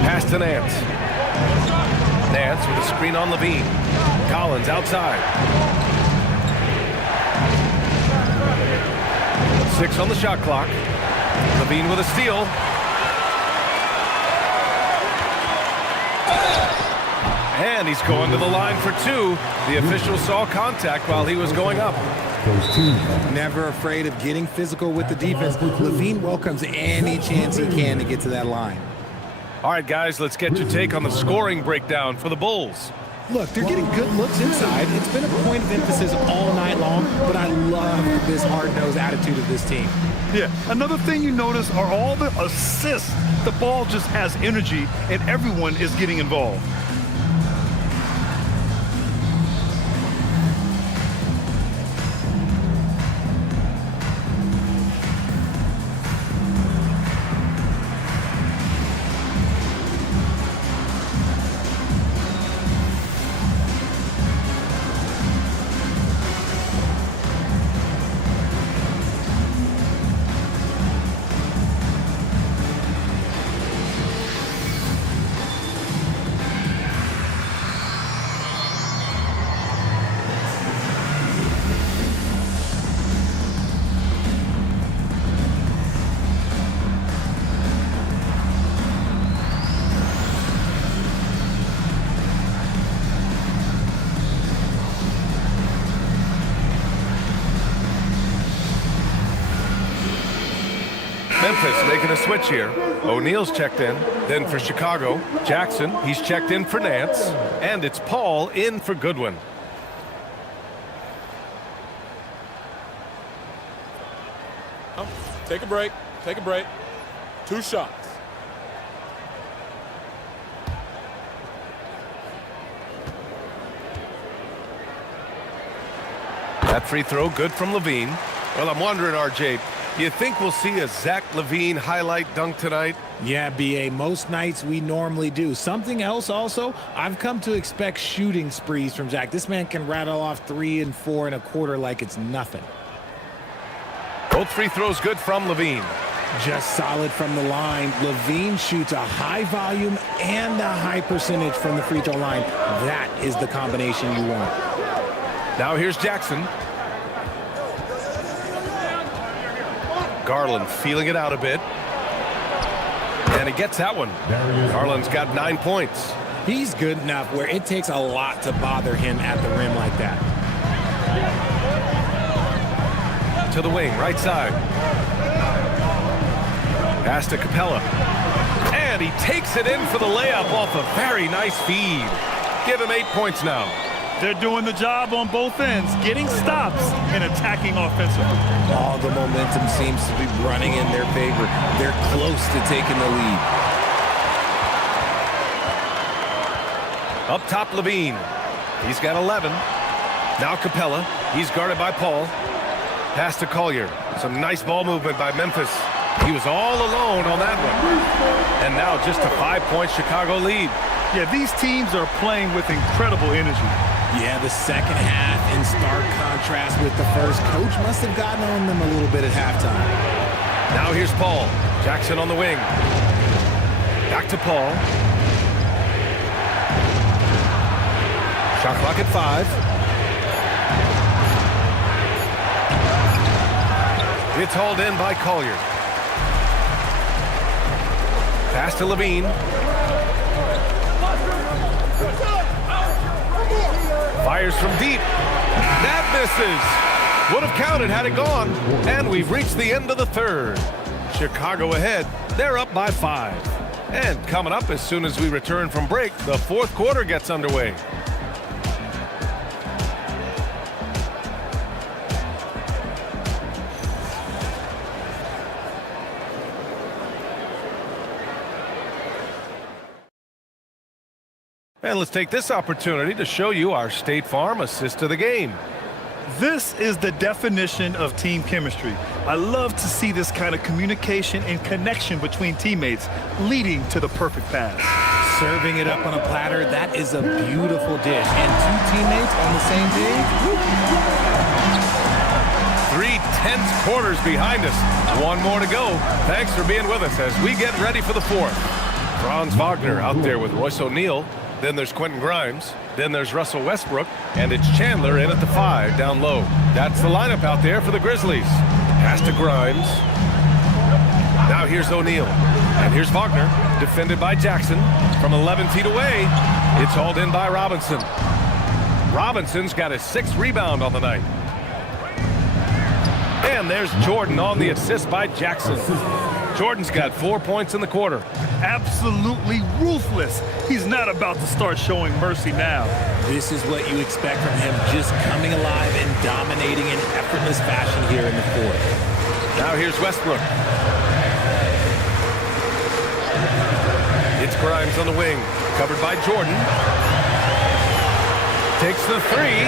Pass to Nance. Nance with a screen on Levine. Collins outside. 6 on the shot clock. Levine with a steal. And he's going to the line for 2. The official saw contact while he was going up. Never afraid of getting physical with the defense. Levine welcomes any chance he can to get to that line. All right, guys, let's get your take on the scoring breakdown for the Bulls. Look, they're getting good looks inside. It's been a point of emphasis all night long, but I love this hard-nosed attitude of this team. Yeah, another thing you notice are all the assists. The ball just has energy, and everyone is getting involved. Memphis making a switch here. O'Neal's checked in. Then for Chicago, Jackson, he's checked in for Nance. And it's Paul in for Goodwin. Take a break. Take a break. 2 shots. That free throw good from Levine. Well, I'm wondering, RJ, You think we'll see a Zach LaVine highlight dunk tonight? Yeah, B.A., most nights we normally do. Something else also, I've come to expect shooting sprees from Zach. This man can rattle off 3 and 4 and a quarter like it's nothing. Both free throws good from LaVine. Just solid from the line. LaVine shoots a high volume and a high percentage from the free throw line. That is the combination you want. Now here's Jackson. Garland feeling it out a bit. And he gets that one. Garland's got 9 points. He's good enough where it takes a lot to bother him at the rim like that. To the wing, right side. Pass to Capella. And he takes it in for the layup off a very nice feed. Give him 8 points now. They're doing the job on both ends, getting stops and attacking offensively. All the momentum seems to be running in their favor. They're close to taking the lead. Up top, LaVine. He's got 11. Now Capella. He's guarded by Paul. Pass to Collier. Some nice ball movement by Memphis. He was all alone on that one. And now just a 5-point Chicago lead. Yeah, these teams are playing with incredible energy. Yeah, the second half in stark contrast with the first. Coach must have gotten on them a little bit at halftime. Now here's Paul. Jackson on the wing. Back to Paul. Shot clock at 5. It's hauled in by Collier. Pass to LaVine. Fires from deep. That misses. Would have counted had it gone. And we've reached the end of the third. Chicago ahead. They're up by 5. And coming up as soon as we return from break, the fourth quarter gets underway. And let's take this opportunity to show you our State Farm assist of the game. This is the definition of team chemistry. I love to see this kind of communication and connection between teammates leading to the perfect pass. Serving it up on a platter, that is a beautiful dish. And 2 teammates on the same page. 3 tense quarters behind us. 1 more to go. Thanks for being with us as we get ready for the fourth. Franz Wagner out there with Royce O'Neal. Then there's Quentin Grimes. Then there's Russell Westbrook. And it's Chandler in at the 5 down low. That's the lineup out there for the Grizzlies. Pass to Grimes. Now here's O'Neal. And here's Wagner, defended by Jackson. From 11 feet away, it's hauled in by Robinson. Robinson's got his 6th rebound on the night. And there's Jordan on the assist by Jackson. Jordan's got 4 points in the quarter. Absolutely ruthless. He's not about to start showing mercy now. This is what you expect from him, just coming alive and dominating in effortless fashion here in the fourth. Now here's Westbrook. It's Grimes on the wing, covered by Jordan. Takes the 3.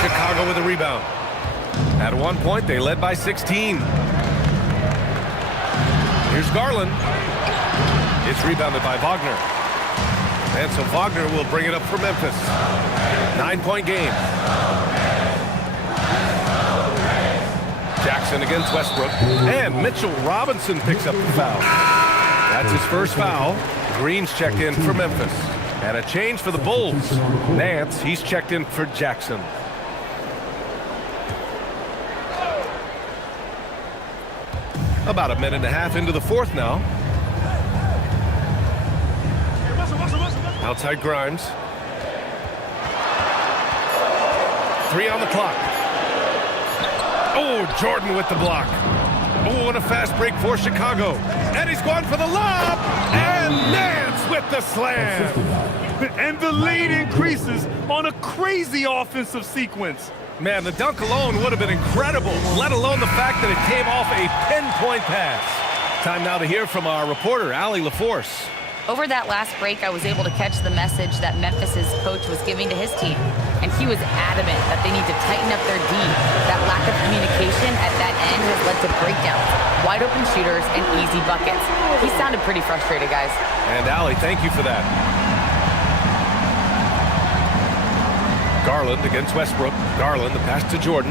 Chicago with a rebound. At one point, they led by 16. Here's Garland. It's rebounded by Wagner. And so Wagner will bring it up for Memphis. 9-point game. Jackson against Westbrook. And Mitchell Robinson picks up the foul. That's his first foul. Green's checked in for Memphis. And a change for the Bulls. Nance, he's checked in for Jackson. About a minute and a half into the fourth now. Outside Grimes. 3 on the clock. Oh, Jordan with the block. Oh, and a fast break for Chicago. And he's going for the lob. And Nance with the slam. And the lead increases on a crazy offensive sequence. Man, the dunk alone would have been incredible, let alone the fact that it came off a pinpoint pass. Time now to hear from our reporter, Allie LaForce. Over that last break, I was able to catch the message that Memphis's coach was giving to his team. and he was adamant that they need to tighten up their D. That lack of communication at that end has led to breakdowns, wide open shooters, and easy buckets. He sounded pretty frustrated, guys. And Allie, thank you for that. Garland against Westbrook. Garland, the pass to Jordan.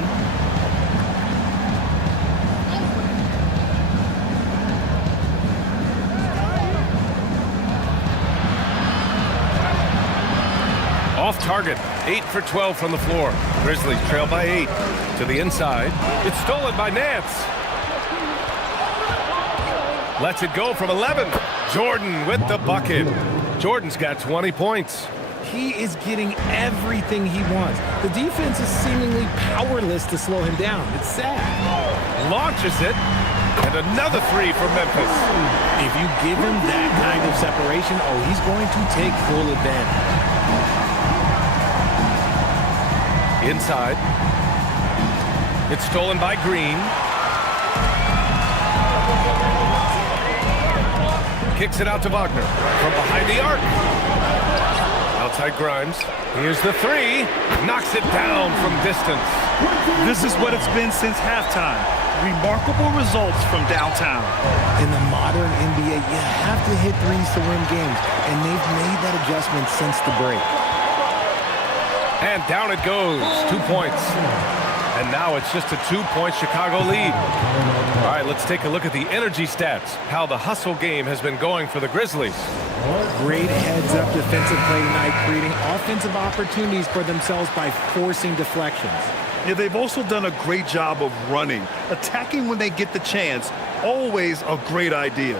Off target, 8 for 12 from the floor. Grizzlies trail by 8 to the inside. It's stolen by Nance. Lets it go from 11. Jordan with the bucket. Jordan's got 20 points. He is getting everything he wants. The defense is seemingly powerless to slow him down. It's sad. Launches it. And another three from Memphis. If you give him that kind of separation, oh, he's going to take full advantage. Inside. It's stolen by Green. Kicks it out to Wagner from behind the arc. Outside Grimes. Here's the three. Knocks it down from distance. This is what it's been since halftime. Remarkable results from downtown. In the modern NBA, you have to hit threes to win games, and they've made that adjustment since the break. And down it goes. 2 points. And now it's just a 2-point Chicago lead. All right, let's take a look at the energy stats. How the hustle game has been going for the Grizzlies. Great heads-up defensive play tonight, creating offensive opportunities for themselves by forcing deflections. Yeah, they've also done a great job of running. Attacking when they get the chance, always a great idea.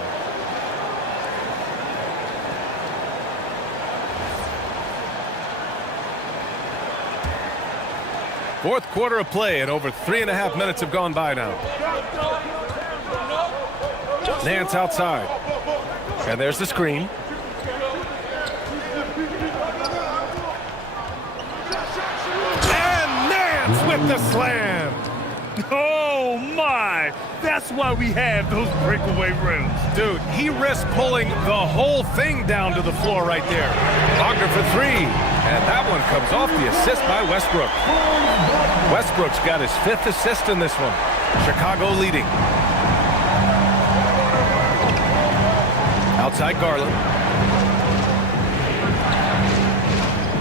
Fourth quarter of play, and over 3.5 minutes have gone by now. Nance outside. And there's the screen. And Nance with the slam. Oh, my. That's why we have those breakaway rims. Dude, he risked pulling the whole thing down to the floor right there. Wagner for three. And that one comes off the assist by Westbrook. Westbrook's got his 5th assist in this one. Chicago leading. Outside Garland.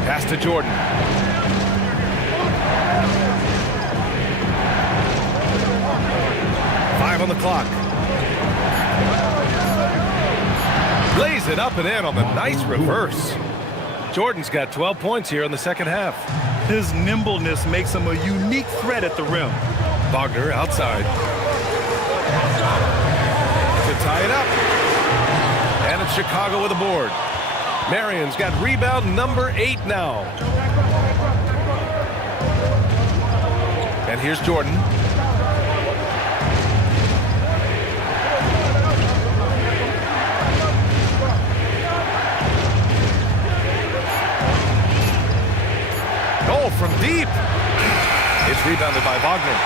Pass to Jordan. Five on the clock. Lays it up and in on the nice reverse. Jordan's got 12 points here in the second half. His nimbleness makes him a unique threat at the rim. Wagner outside. To tie it up. And it's Chicago with a board. Marion's got rebound number 8 now. And here's Jordan. From deep. It's rebounded by Wagner.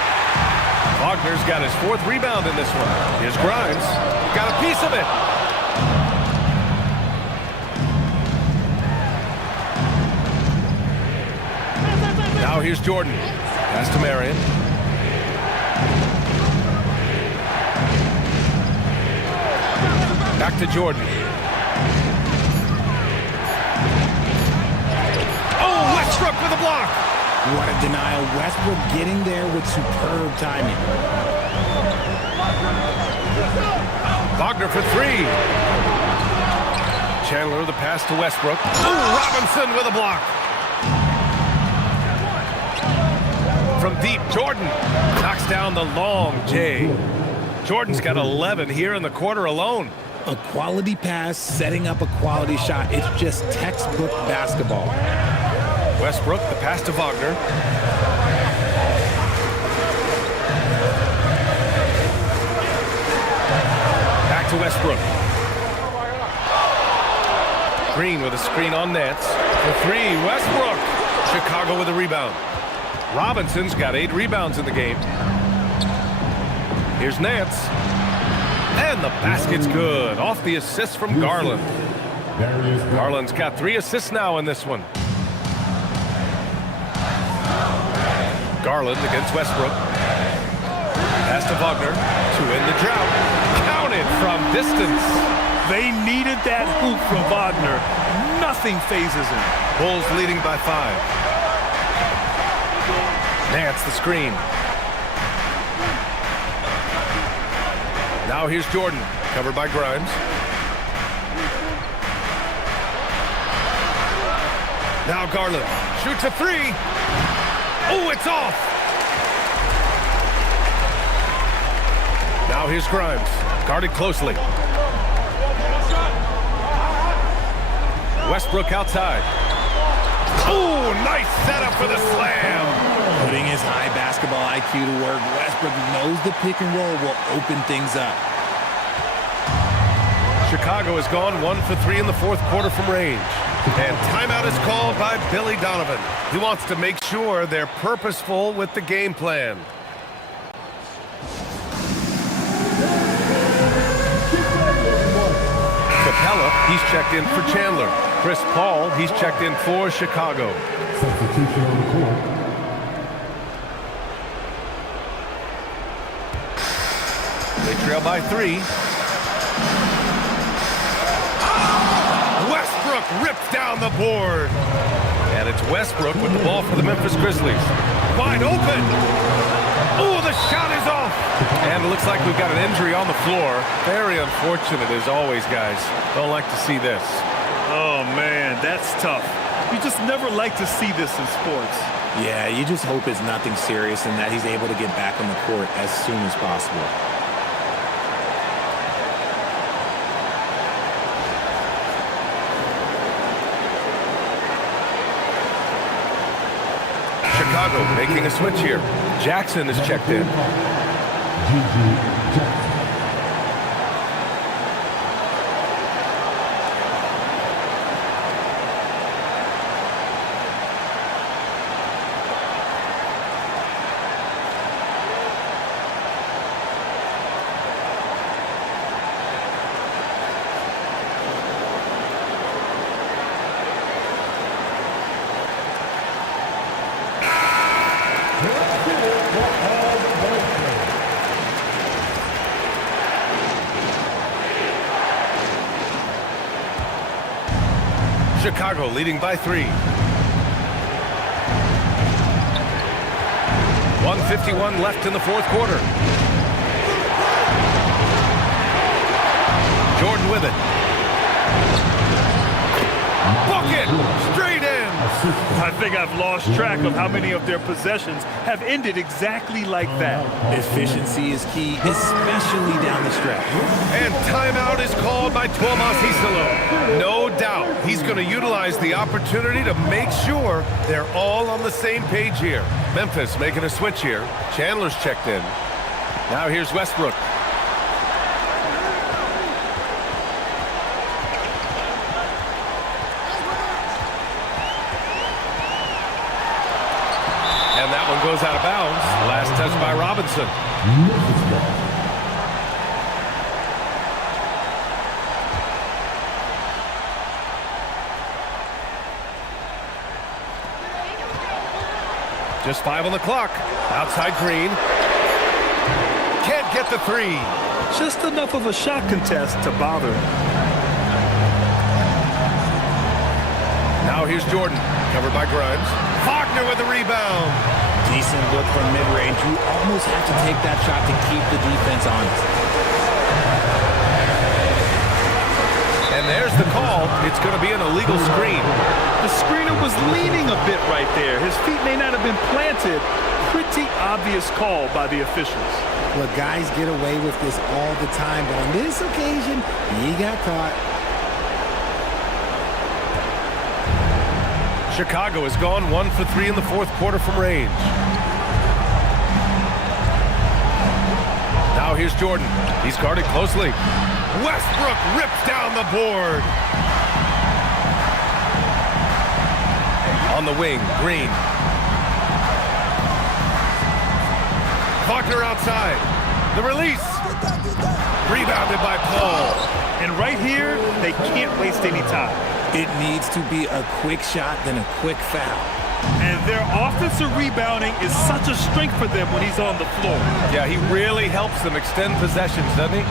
Wagner's got his 4th rebound in this one. Here's Grimes. Got a piece of it. Now here's Jordan. Pass to Marion. Back to Jordan. Westbrook with a block. What a denial. Westbrook getting there with superb timing. Wagner for three. Chandler the pass to Westbrook. Ooh, Robinson with a block. From deep, Jordan knocks down the long J. Jordan's got 11 here in the quarter alone. A quality pass, setting up a quality shot. It's just textbook basketball. Westbrook, the pass to Wagner. Back to Westbrook. Green with a screen on Nance. For three, Westbrook. Chicago with a rebound. Robinson's got 8 rebounds in the game. Here's Nance. And the basket's good. Off the assist from Garland. Garland's got 3 assists now in this one. Garland against Westbrook. Pass to Wagner to end the drought. Counted from distance. They needed that hoop from Wagner. Nothing phases him. Bulls leading by 5. Nance the screen. Now here's Jordan, covered by Grimes. Now Garland shoots a 3. Oh, it's off. Now here's Grimes, guarded closely. Westbrook outside. Oh, nice setup for the slam. Putting his high basketball IQ to work, Westbrook knows the pick and roll will open things up. Chicago has gone 1 for 3 in the fourth quarter from range. And timeout is called by Billy Donovan. He wants to make sure they're purposeful with the game plan. Capella, he's checked in for Chandler. Chris Paul, he's checked in for Chicago. Substitution on the court. They trail by 3. Westbrook rips down the board. And it's Westbrook with the ball for the Memphis Grizzlies. Wide open. Oh, the shot is off. And it looks like we've got an injury on the floor. Very unfortunate as always, guys. Don't like to see this. Oh, man, that's tough. You just never like to see this in sports. Yeah, you just hope it's nothing serious and that he's able to get back on the court as soon as possible. Chicago making a switch here. Jackson is checked in. Chicago leading by 3. 1:51 left in the fourth quarter. Jordan with it. Bucket! Straight in! I think I've lost track of how many of their possessions have ended exactly like that. Efficiency is key, especially down the stretch. And timeout is called by Tuomas Isalo. No doubt he's going to utilize the opportunity to make sure they're all on the same page here. Memphis making a switch here. Chandler's checked in. Now here's Westbrook. And that one goes out of bounds. Last touch by Robinson. Just 5 on the clock. Outside Green. Can't get the 3. Just enough of a shot contest to bother. Now here's Jordan, covered by Grimes. Wagner with the rebound. Decent look from mid-range. You almost have to take that shot to keep the defense honest. And there's the call. It's going to be an illegal screen. The screener was leaning a bit right there. His feet may not have been planted. Pretty obvious call by the officials. Look, guys get away with this all the time, but on this occasion, he got caught. Chicago has gone 1 for 3 in the fourth quarter from range. Now here's Jordan. He's guarded closely. Westbrook rips down the board. On the wing, Green. Wagner outside. The release. Rebounded by Paul. And right here, they can't waste any time. It needs to be a quick shot, then a quick foul. And their offensive rebounding is such a strength for them when he's on the floor. Yeah, he really helps them extend possessions, doesn't he?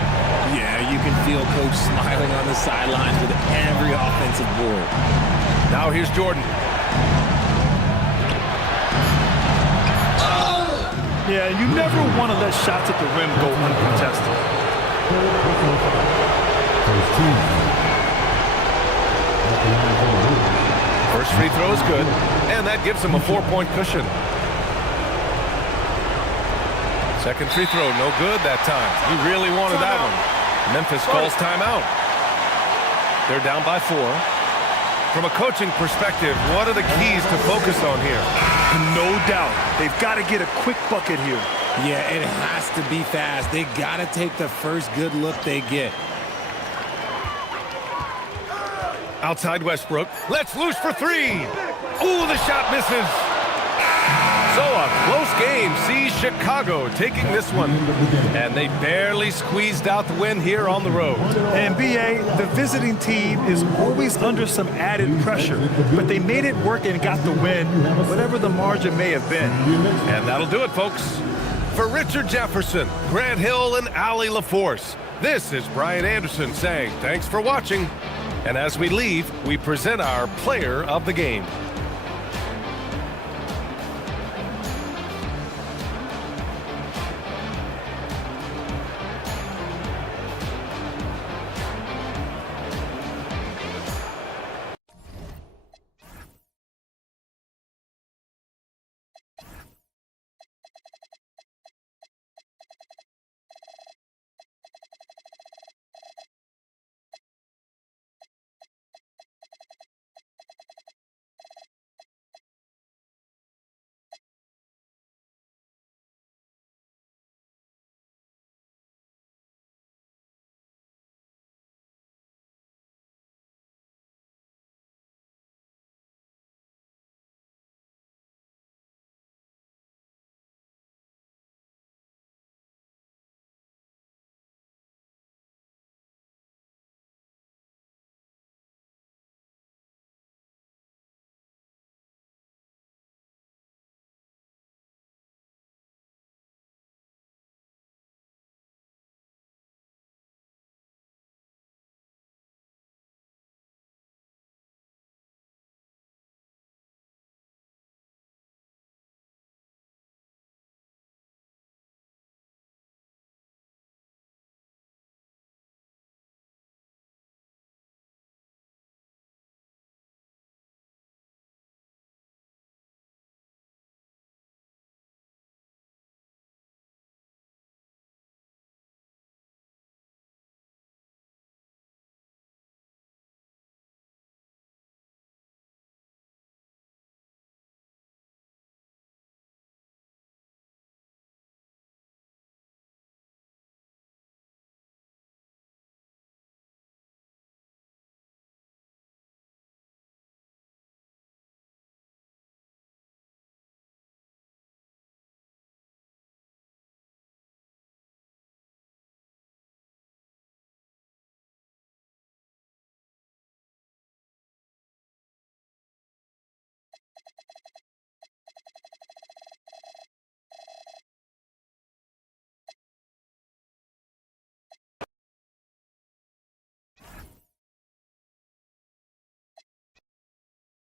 Yeah, you can feel Coach smiling on the sidelines with every offensive board. Now here's Jordan. Yeah, you never want to let shots at the rim go uncontested. First free throw is good, and that gives him a 4-point cushion. Second free throw, no good that time. He really wanted that one. Memphis calls timeout. They're down by 4. From a coaching perspective, what are the keys to focus on here? No doubt. They've got to get a quick bucket here. Yeah, it has to be fast. They got to take the first good look they get. Outside Westbrook. Let's loose for 3. Ooh, the shot misses. So a close game sees Chicago taking this one. And they barely squeezed out the win here on the road. And BA, the visiting team is always under some added pressure. But they made it work and got the win, whatever the margin may have been. And that'll do it, folks. For Richard Jefferson, Grant Hill, and Allie LaForce, this is Brian Anderson saying thanks for watching. And as we leave, we present our player of the game.